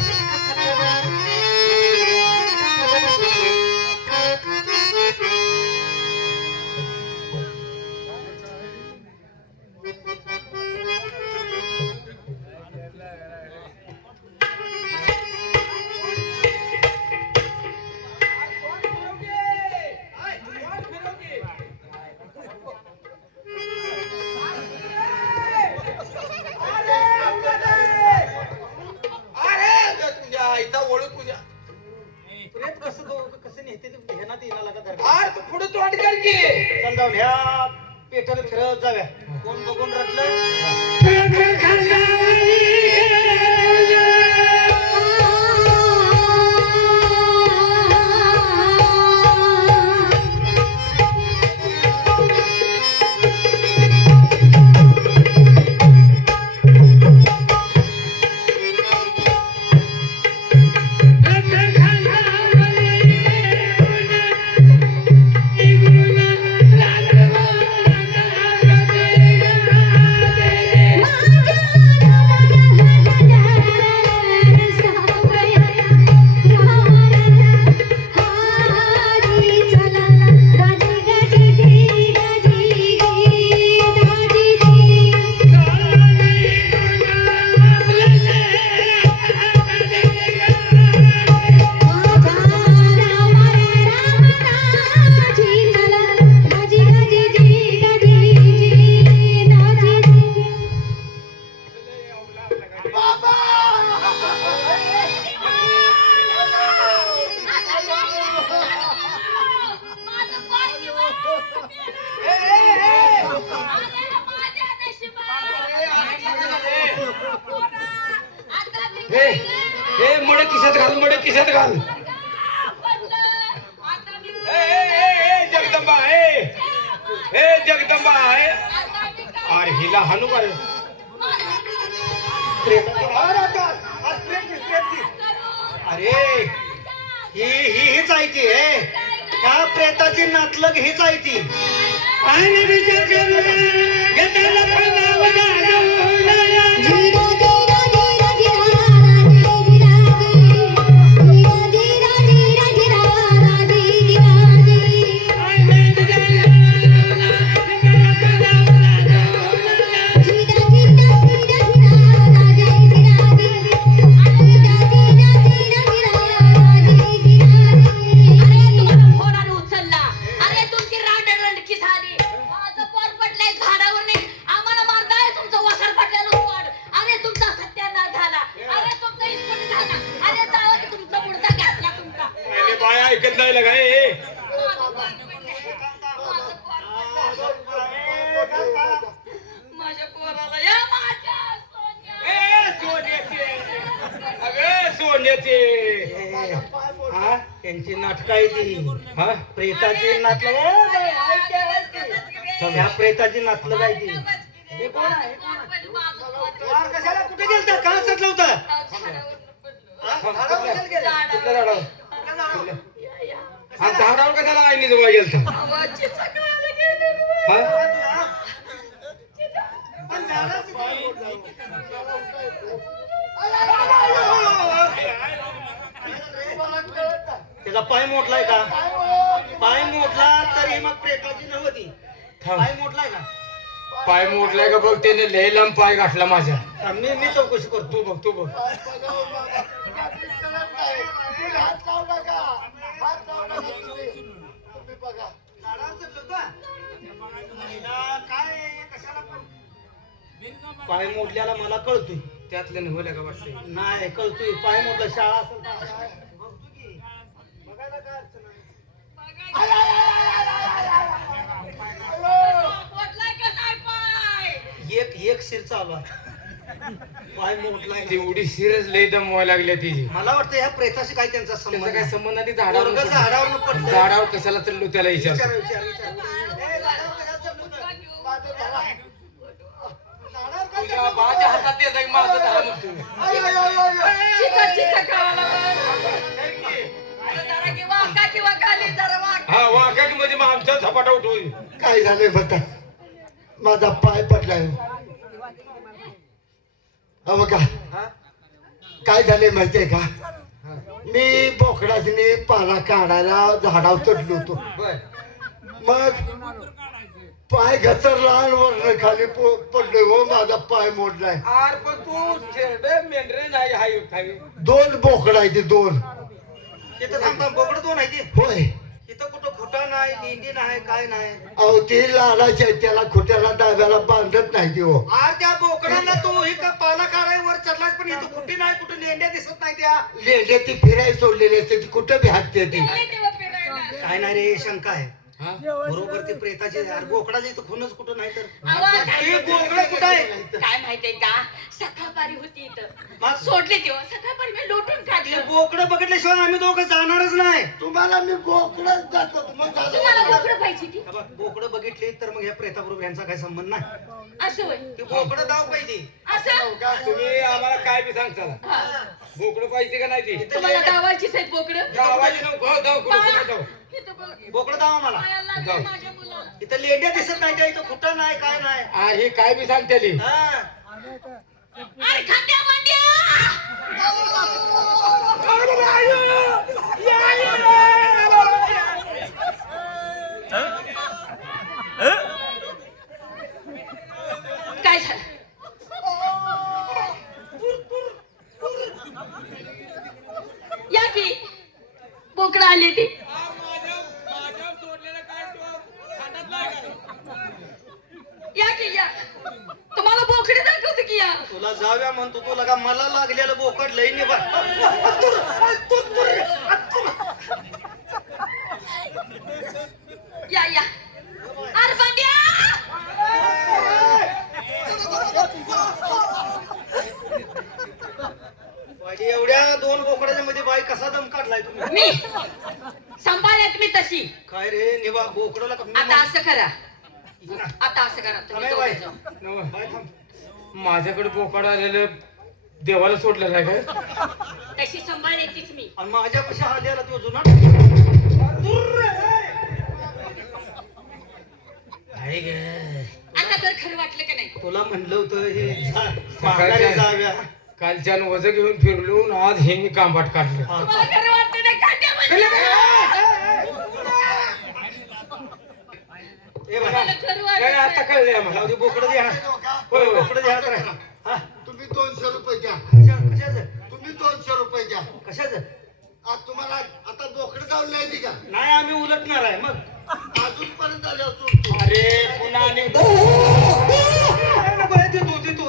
पुढे तोंड कर की. चल जाऊन ह्या पेटाला फिरत जाव्या. कोण बघून रडलं हे मडे खिशात घाल, मडे खिशात घाल. जगदंबा जगदंबा अरे हिला हानू का रे. अरे हीच आहे ती. ह्या प्रेताची नातलग हीच आहे ती. ऐकत नाही लगा हे. माझ्या पोराला या माझ्या सोन्याचे अगं सोन्याचे. हा त्यांची नाटक आहे ती हा प्रेताची नाटक ह्या प्रेताची नाटक आहे ती हे कोण आहे यार, कशाला कुठे गेलता का चटलं होतं कुठल्या झाडावर हा झाडावर कशाला आईने जवळ गेलता हा त्याचा पाय मोडलाय का पाय मोडला तरी मग प्रेताची नव्हती थांब. पाय मोडलाय का पाय मोडलाय का बघ त्याने लय लांब पाय गाठला माझ्या मी चौकशी करतो तू बघ पाय मोडल्याला मला कळतोय त्यातलं नव्हलं का वाटतंय नाही कळतोय पाय मोडला शाळा असेल तर बघतो की. बघायला काय अडचण आहे? एक शिर चालू आहे पाय मोडलाय तेवढी सिरस लय दमवायला लागल्या तिची मला वाटतं ह्या प्रेताशी काय त्यांचा त्याचा संबंध काय आहे? संबंध नाही पोरगं झाडावरनं पडलंय. झाडावर कशाला चढलो त्याला विचार विचारा, विचारा, विचारा. ए, झाडावर कशाला चढलं होतं? तुझ्या बाच्या हातात ते जाईल माझं झाड म्हणतो हा वाका की म्हणजे मग आमच्या झपाटा उठवू काय झालंय बघा माझा पाय पडलाय अहो का काय झालंय माहितीये का मी बोकडाने पाला काढायला झाडावर चढलो होतो बर मग पाय घसरला आणि वरनं खाली पडलोय हो माझा पाय मोडलाय आर पण तू शेरडे मेंढरे नाही हाय खाली 2 बोकड आहे ते 2 तिथं थांब थांब बोकडं दोन आहे ते होय तिथं कुठं खुटा नाही लिंडी नाही काय नाही अहो ते लाडाचे त्याला खोट्याला डाव्याला बांधत नाही ते हो आज त्या बोकडांना तू ही का पाला काढाय वर चढलास पण इथं कुठे नाही कुठे लेंड्या दिसत नाही त्या लेंडे ती फिरायला सोडलेली असते ती कुठं बी हाकते ती काय नाही रे शंका आहे हा बरोबर ते प्रेताचे यार बोकडाचे इथं खूनच कुठं नाही तर आवाज ते बोकडं कुठं आहे काय माहितीये का सकाळपारी होती इथं मग सोडले तेव्हा सकाळपारी मी लोटून ते काढलं बोकडं बघितल्याशिवाय आम्ही दोघं जाणारच नाही तुम्हाला मी बोकडच जातो मग तुम्हाला झालं. बोकडं पाहिजे की हा बघ, बोकडं बघितली तर मग ह्या प्रेताबरोबर यांचा काही संबंध नाही असं होय ते बोकडं दाव पाहिजे असं तुम्ही आम्हाला काय बी सांगता हा. बोकडं पाहिजे का नाही ती तुम्हाला गावाचीच आहेत बोकडं गावाची नको जाऊ कुठं जाऊ इथं बघ. बोकडं दाव मला पायाला लागलंय माझ्या मुलाला. इथं लेंड्या दिसत नाही त्या इथं खुटा नाही काय नाही हे काय बी सांगते ती हा अरे खांद्या मांड्या! काय झालं या की बोकडं आली ती या की या तुम्हाला बोकडे दाखवते की या तुला जाव्या म्हणतो तुला का मला लागलेलं बोकड लई निभा या या अरे बांड्या एवढ्या 2 बोकडाच्या मध्ये बाई कसा दम काढलाय तुम्ही मी सांभाळ्यात मी तशी काय रे निभा बोकडला आता असं करा आता असं करा तुम्ही बाई दोघं जाऊ. बाई थांब माझ्याकडे बोकाड आलेलं देवाला सोडलेलं आहे काय तशी सांभाळ्याचीच मी आणि माझ्या कशा आल्याला तो जुना आहे ग आता तर खरं वाटलं का नाही तुला म्हणलं होतं हे माघारी जाव्या कालच्यान वज घेऊन फिरलो आणि आज हे मी कांबाट काढलं तुम्हाला खरं वाटलं नाही खांद्यामध्ये ए बाई तुम्हाला खरं काय वाटलं आता कळलंय आम्हाला जाऊ दे बोकडं द्या होय, होय. बोकडं द्या तर हा तुम्ही 200 रुपये द्या कशाचं तुम्ही 200 रुपये द्या कशाचं आज तुम्हाला आता बोकडं जाऊन नाही दी का नाही आम्ही उलटणार आहे मग अजूनपर्यंत आल्यावर सोडतो अरे पुन्हा आणि नको,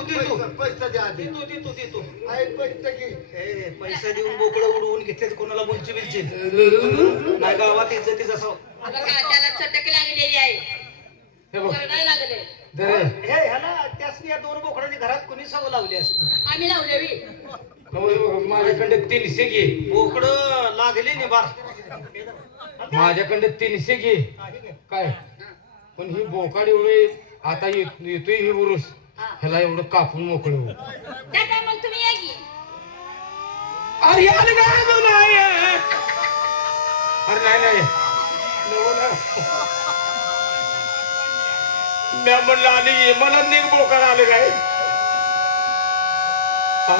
देतो पैसा द्या आधी देतो आहे पैसा की ए पैसा देऊन बोकडं उडवून घेतले कोणाला बोलची बिलची नाही गावात इज्जतीच असं बघा त्याला चटक लागलेली आहे हे बघ ओरडायला लागले धर. हे ह्याला त्यासनी या 2 बोकडांनी घरात कोणी सवय लावली असते आम्ही लावले हो, हे बघ, माझ्याकडे 300 घे बोकडं लागले निभार माझ्याकडे 300 घे काय पण ही बोकाड एवढे आता येतोय ही बुरुस ह्याला एवढं कापून मोकळं त्या टायमाला तुम्ही या की. अरे आले काय अजून नाही अरे नाही नको ना. म्या म्हणलं आली मला निघ बोकाड आले काय हा?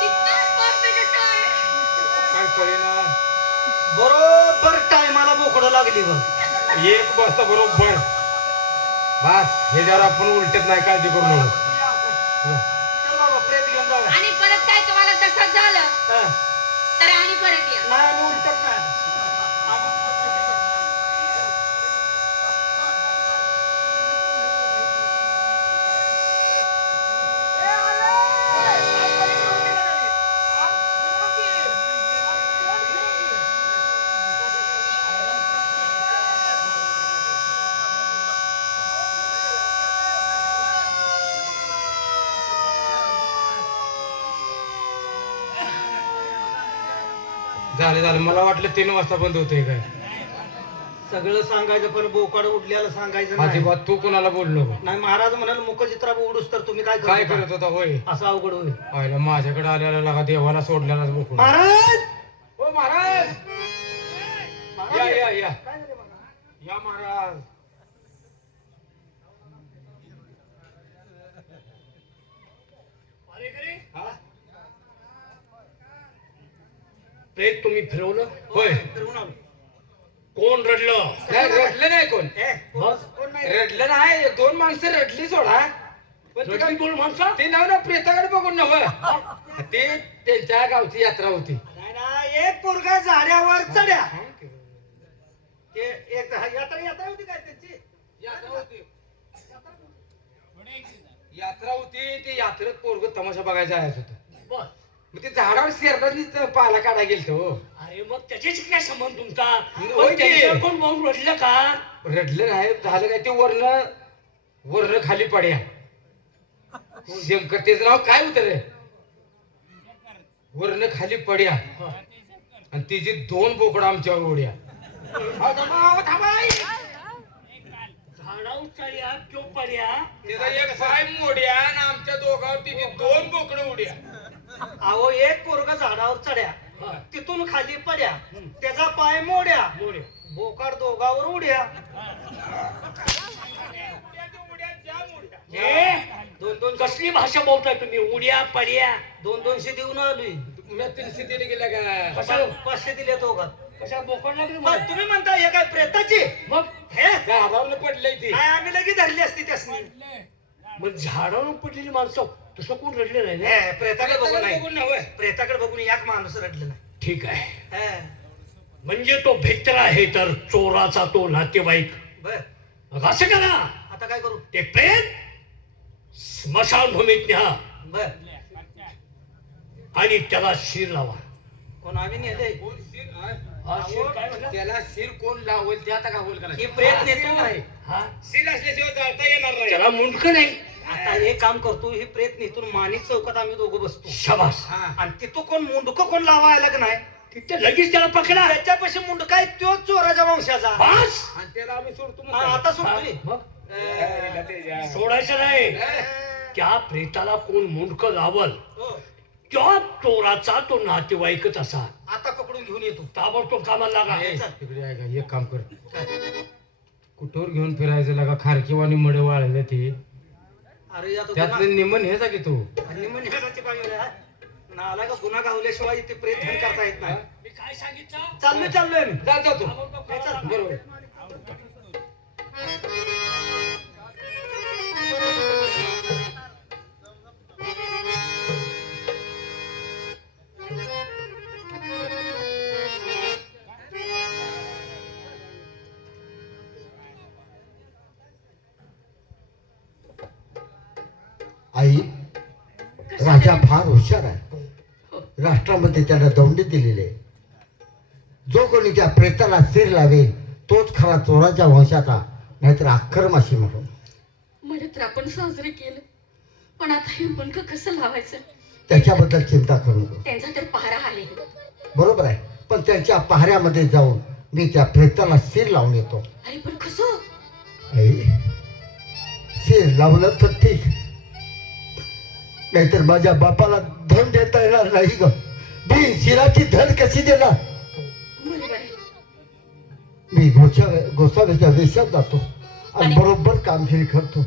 ती काय करते का काय? काय कळेना बरोबर टायमाला बोकडं लागली बघ. एक बसता बरोबर बस हे जरा आपण उलटत नाही काळजी करू नको चल बाबा प्रेत घेऊन जाऊया. आणि परत काय तुम्हाला तसंच झालं हा. तर आणि परत या. नाही आम्ही उलटत नाही. झालं मला वाटलं 3 वाजता बंद होतंय काय सगळं सांगायचं पण बोकाड उडल्याला सांगायचं नाही. अजिबात तू कोणाला बोल नको नाही महाराज म्हणाल मुखचित्रा उडूस तर तुम्ही काय काय करत करत होता होय असं अवघड होईल. आयला माझ्याकडे आलेला लागा देवाला सोडलेलाच बोकून महाराज हो महाराज या या या काय झालं महाराज? या महाराज हा? प्रेत तुम्ही फिरवलं होय फिरवून आलो. कोण रडलं नाही रडलं नाही कोण मग कोण नाही रडलं नाही 2 माणसं रडली सोडा पण ते रडली काय- कोण माणसं ते नाव ना प्रेताकडे बघून नव ते त्यांच्या गावची यात्रा होती नाही ना एक पोरगा झाड्यावर चढ्या ते एक यात्रा होती काय त्यांची यात्रा होती ते यात्रेत पोरग तमाशा बघायला जायचं होतं बर मग ते झाडावर शेरडानीच पाला काढा गेलतो हो. अरे मग त्याच्याशी काय संबंध तुमचा होय पण की. त्यांच्यावर कोण पाहून रडलं का रडलं नाही झालं काय ते वर्ण खाली पड्या शंकर त्याचं नाव काय होतं रे वर्ण खाली पड्या आणि तिची 2 बोकडं आमच्यावर उड्या झाडावर चढ्या तो पड्या तिचा एक पाय मोड्या आणि आमच्या दोघावर तिची 2 बोकडं उड्या अहो एक पोरगा झाडावर चढ्या तिथून खाली पड्या त्याचा पाय मोड्या मोरे बोकाड दोघावर उड्या ए, दोन कसली भाषा बोलताय तुम्ही उड्या पड्या 200 देऊन आलोय. मी 300 दिले गेला का कशा 500 दिले दोघात. कशा बोकड लागली मग मला? तुम्ही म्हणता हे काय प्रेताची मग हे गाभावलं पडलंय ते नाही आम्ही लगेच धरली असती त्यासनी. मग झाडावर पडलेली माणसं तसं कोण रडले नाही ना? हे, प्रेताकडे बघून नाही बघून नव्हे. प्रेताकडे बघून एक माणूस रडलं नाही. ठीक आहे हे, म्हणजे तो भित्र आहे तर चोराचा तो नातेवाईक बर मग असं करा आता काय करू ते प्रेत स्मशानभूमीत न्या बर आणि त्याला शिर लावा कोण आम्ही नेले कोण शिर हा, शिर काय म्हणला? त्याला शिर कोण लावल ते आता का बोल ही प्रेत नेतो हा शिर असल्याशिवाय चालता येणार नाही त्याला मुंडकं नाही आता हे काम करतो ही प्रेत नेतून माणिक चौकात आम्ही दोघं बसतो शाबास आणि तिथं कोण मुंडक कोण लावायला का नाही तिथे लगेच त्याला पकडा त्याच्यापाशी मुंडका आहे तो चोराच्या वंशाचा बस आणि त्याला आम्ही सोडतो हा, आता सोडतोय मग ए, सोडायचं नाही ए, त्या प्रेताला कोण मुंडकं लावल हो. त्या चोराचा तो नातेवाईकच असा आता पकडून घेऊन येतो ताबडतोब कामाला लागा तिकडे आहे का एक काम कर कुठवर घेऊन फिरायचं लागा खारकीवाणी मड वाळलं ते अरे आता त्यातलं निमन हेच आहे की तू नाला का गुन्हा गावल्याशिवाय इथे प्रयत्न करता येत नाही मी काय सांगितलं चाललोय आम्ही जा जा तू ताबडतोब हे चल. कामाला लागा. बरोबर आई राजा फार हुशार आहे राष्ट्रामध्ये त्याला दौंडी दिलेली आहे जो कोणी त्या प्रेताला सिर लावेल तोच खरा चोराच्या वंशाचा नाहीतर अख्खर माशी म्हणून म्हणजे तर आपण साजरे केलं पण आता हे मुलगा कसं लावायचं त्याच्याबद्दल चिंता करू नको. त्यांचा तर पहारा आहे. बरोबर आहे, पण त्यांच्या पहाऱ्यामध्ये जाऊन मी त्या प्रेताला शिर लावून येतो. अरे पण कसं? आई, शिर लावलं तर ठीक, नाहीतर माझ्या बापाला धन देता येणार नाही ग. मी शिराची धन कशी देणार? बरोबर आहे. मी गोसाव्याच्या वेशात जातो आणि बरोबर कामगिरी करतो.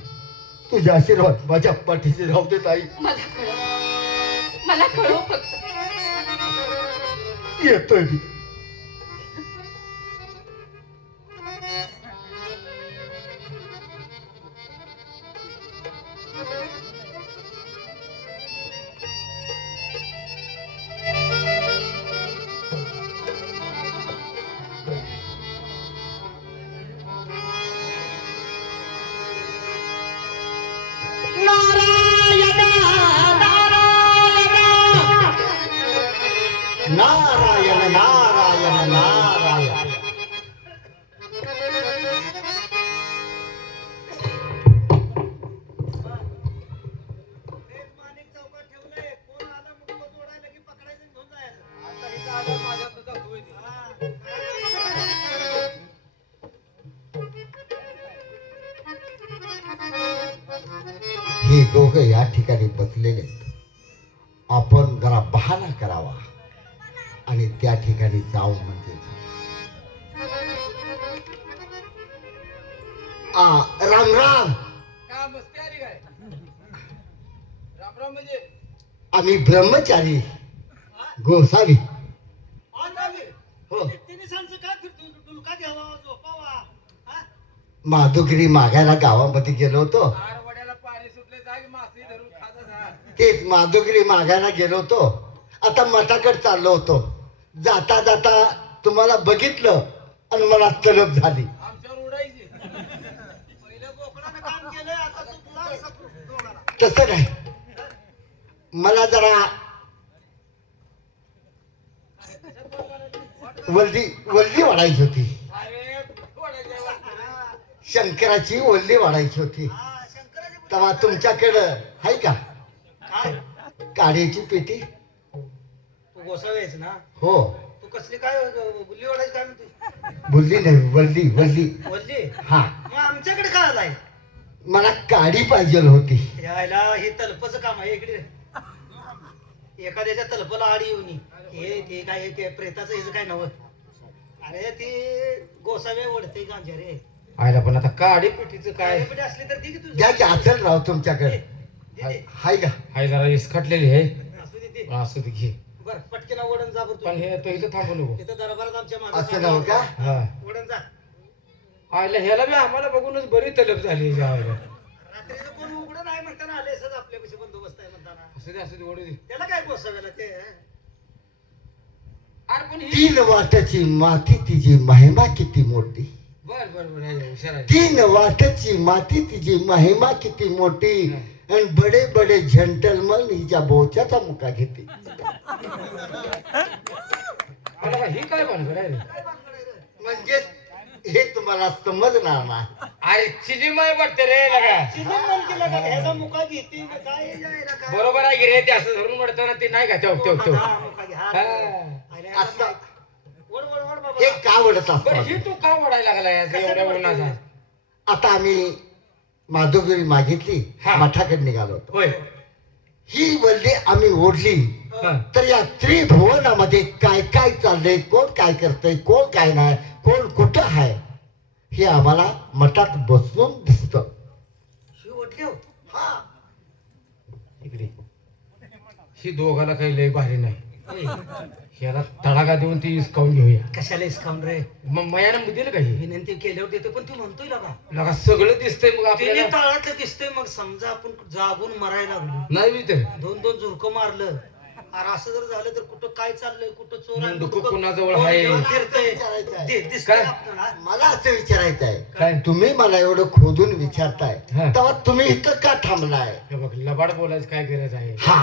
तुझे आशीर्वाद माझ्या पाठीशी राहू देत आई. मला कळव फक्त. येतोय मी. नारायण नारायण नारायण. माणिक चौकात ठेवलंय, कोण आला मुठभर जोडायला की पकडायचं आणि घेऊन जायचं. हे दोघं या ठिकाणी बसलेले आहेत. आपण जरा बहाणा करावा आणि त्या ठिकाणी जाऊ म्हणजे राम राम. का मस्ती आली काय? राम राम म्हणजे आम्ही ब्रह्मचारी गोसावी. हो, तिने सांगचं काय फिरतो, डुलका घ्यावा, झोपावा. हा? माधुगिरी मागायला गावामध्ये गेलो होतो. वड्याला पाणी सुटले जाग मासे धरून खात जा. तेच माधुगिरी मागायला गेलो होतो. आता मठाकडे चाललो होतो. जाता जाता तुम्हाला बघितलं आणि मला तलब झाली. आमच्यावर उडायची. पहिलं बोकडानं काम केलंय, आता तू तुला सपू दोघाला. तसं नाही, मला जरा वल्ली वाढायची होती. अरे वड्याच्या शंकराची वल्ली वाढायची होती. हा, शंकराची बुद्धी. तेव्हा तुमच्याकडं आहे का काय? काड्याची पेटी? तू गोसावेच ना? हो. तू कसली काय गुल्ली ओढायची काय म्हणते? बुल्ली नाही, वल्ली वल्ली. बोलली? हा, मग आमच्याकडे काय आलाय? मला काडी पाहिजे होती. यायला हे तलपच काम आहे इकडे. एखाद्याच्या तलपला आडी येऊन हे ते काय ते प्रेताचं हेच काय नव्हतं. अरे ते गोसावे ओढते गांजा रे. आयला पण आता काडी पेटीचं काय काळीपट्टी असली तर ती की तुझी. घ्या की असेल राव तुमच्याकडे. दे, दे. हाय का? हाय जरा इसखटलेली आहे. असू दे ते. असं ते घे. बर पटकन ओढण जा बरं पण तू. हे तो इथं थांबू नको. इथं दरबारात आमच्या असं नाव का? हा ओढण जा. आयला ह्याला बी आम्हाला बघूनच बरी तलब झाली याच्या आईला. रात्रीचं कोण उघडं नाही म्हणताना आले असंच आपल्यापाशी बंदोबस्त आहे म्हणताना. असू दे ओढू दे. त्याला काय गोसाव्याला ते अरे पण ही 3 वाटाची माती तिची महिमा किती मोठी. बर बर बर आहे, हुशार आहे. 3 वाटाची माती तिची महिमा किती मोठी. आणि बडे बडे जंटलमन हिच्या बोच्याचा मुका घेते. आला का, ही काय भानगड आहे रे? म्हणजे हे तुम्हाला समजणार नाही. अरे चिलीमय वाटते रे लगा. चिलीम म्हणते लगा, ह्याचा मुका घेते काय हे जायला काय? बरोबर आहे की रे, ते असं धरून वाटतं ते नाही का ठेव ठेव ठेव. हा, मुका घे, हा. हा. अरे, असं ओढ ओढ ओढ बाबा. हे का वडत बरं असतात. ही तू का ओढायला लागला याचा एवढ्या उन्हाचा? आता आम्ही माधुगिरी मागितली, हा. मठाकडे निघालो होतो. होय. ही वल्ली आम्ही ओढली हा. तर या त्रिभुवनामध्ये काय काय चाललंय, कोण काय करतंय, कोण काय नाही, कोण कुठं आहे, हे आम्हाला मठात बसून दिसत. ही ओढली हो. हा, इकडे ही दोघाला काही लय भारी नाही. ह्याला तडाखा देऊन ती इसकावून घेऊया. कशाला इसकावून रे? मग मयानं दिलं का ही? विनंती केल्यावर देतो, पण तू म्हणतोय लगा लगा सगळं दिसतंय मग तिने आपल्याला. तळातलं दिसतंय. मग समजा आपण जागून मरायला लागलो, नाही तर 2-2 झुरकं मारलं, अरे असं जर झालं तर कुठं काय चाललंय, कुठं चोर आहे, मुंडकं कुठं कोणाजवळ कोण आहे? घेऊन फिरतंय. विचारायचं आहे. दिसतंय काय? आपल्याला. मला असं विचारायचं आहे, काय? तुम्ही मला एवढं खोदून विचारताय, हा. तेव्हा तुम्ही इथं का थांबलाय? हे बघ लबाड बोलायचं काय गरज आहे? हा,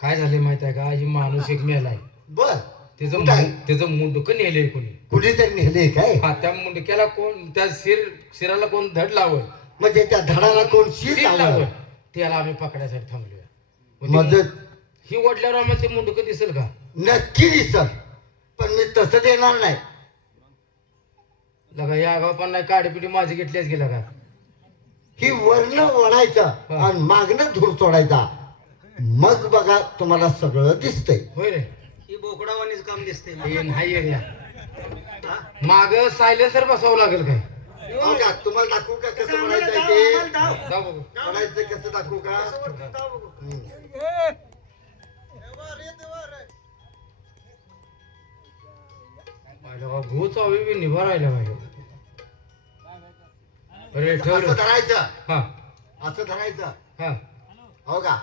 काय झाले माहित आहे का, ही माणूस एक मेलाय. बर, त्याचं कुठं आहे? त्याचं मुंडकं नेलंय कोणी. कुणीतरी नेले काय? हा, त्या मुंडक्याला कोण, त्या शिराला कोण धड लावल, म्हणजे त्या धडाला कोण शीर शीर लावलं? लावल, त्याला आम्ही पकडायसाठी थांबलोय. मदत ही ओढल्यावर आम्हाला ते मुंडकं दिसेल का? नक्की दिसत, पण मी तसं देणार नाही. लगा या गाव पण नाही काडीपिटी माझी घेतल्याच गेला का? ही वर्ण ओढायचं हा. आणि मागणं धूर सोडायचा, मग बघा तुम्हाला सगळं दिसतंय. होय रे. ही बोकडावानीच काम दिसते हे नाही एरिया माग सायलेन्सर बसावं लागेल काय? हो का, तुम्हाला दाखवू का कसं म्हणायचं ते? जाऊ बघू. म्हणायचं कसं दाखवू का? हम्म. भू चावी बी निभा राहिला पाहिजे. अरे ठेव रे. असं धरायचं, हा असं धरायचं. हा हो का?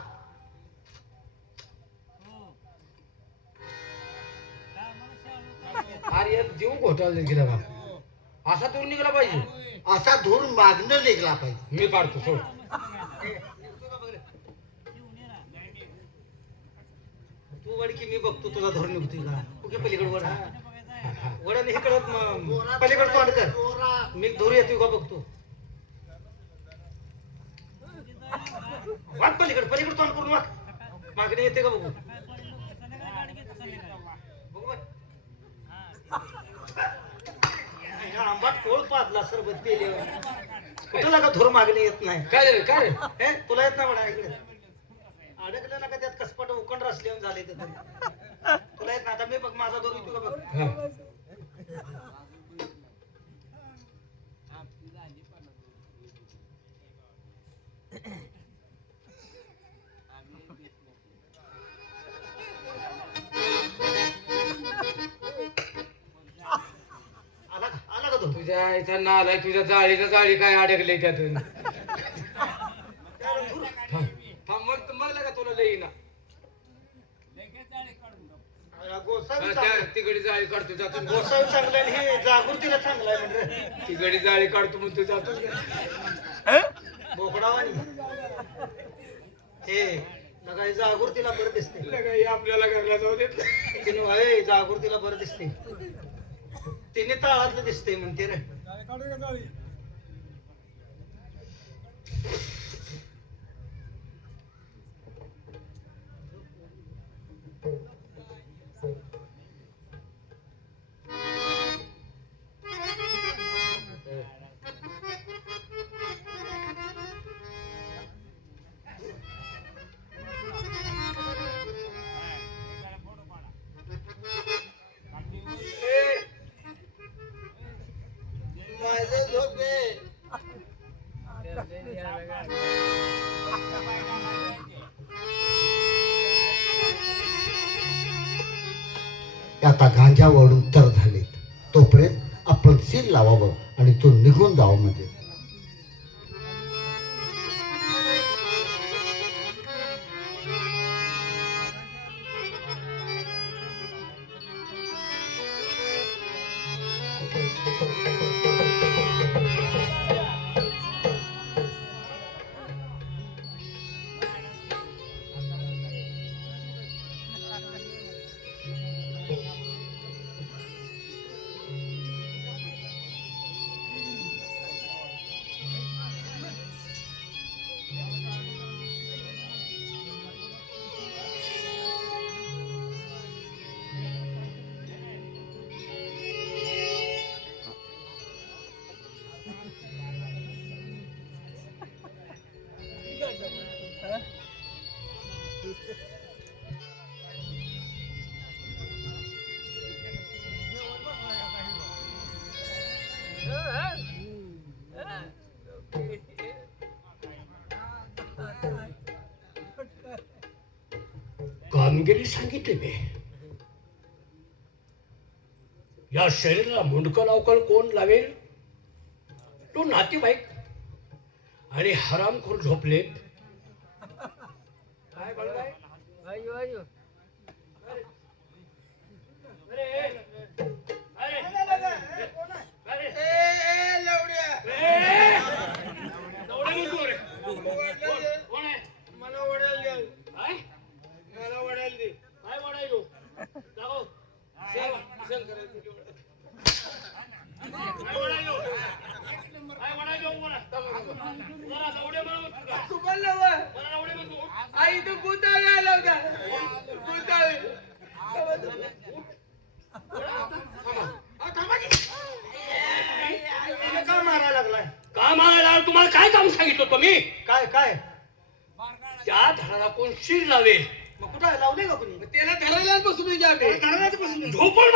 अरे यात जीव घोटाळा गेला का? असा तो निघाला पाहिजे. असा धूर मागणं निघला पाहिजे. मी काढतो सोड. तू वड की मी बघतो तुला धरून निघतोय का? कुठे पलीकडे वड वड हे कळत पलीकडे तोंड कर, मी धूर येतोय का बघतो. वाट पलीकडे पलीकडे तोंड करून वाट, मागणी येते का बघू. बघू बघ. हा, आंबाट कोळ पाजला सरबत पेले कुठं लागा धूर मागणी येत नाही. काय रे काय रे? हे तुला येत नाही म्हणा इकडे अडकलं ना का त्यात कसपट उकंड रसले झाले तर तुला येत नाही. आता मी बघ माझा दोर येतो का बघ. हा. आला का धूर. तुझ्या इथं नालाय तुझ्या जाळीच्या जाळी काय अडकले त्यातून. थांब थांब, मग लगा तुला लई ना. गोसावी चांगला तिकडे जाळी काढतो जातो. गोसावी चांगला आणि हे जागृतीला चांगला आहे म्हणजे तिकडे जाळी काढतो मग तू जातो. बोकडावानी हे लगा हे जागृतीला बरं दिसते. लगा हे आपल्याला घरला जाऊ देत नाही. तिने हे जागृतीला बरं दिसते, तिने ताळातलं दिसते म्हणते रे. आता गांजा वळून तर झाले, तोपर्यंत आपण सील लावावं आणि तो निघून जावं मध्ये. कामगिरी सांगितली मी. या शरीराला मुंडकं लावकल कोण लावेल? तो नातेवाईक आणि हरामखोर झोपलेत. काय बघाय? आई तू कुठं तुम्हाला काय काम सांगितलं होतं मी? काय काय त्या धराला कोण शिर लावेल मग कुठं लावले का कुणी त्याला धरायला बसून घराण्यात बसून झोपून बस.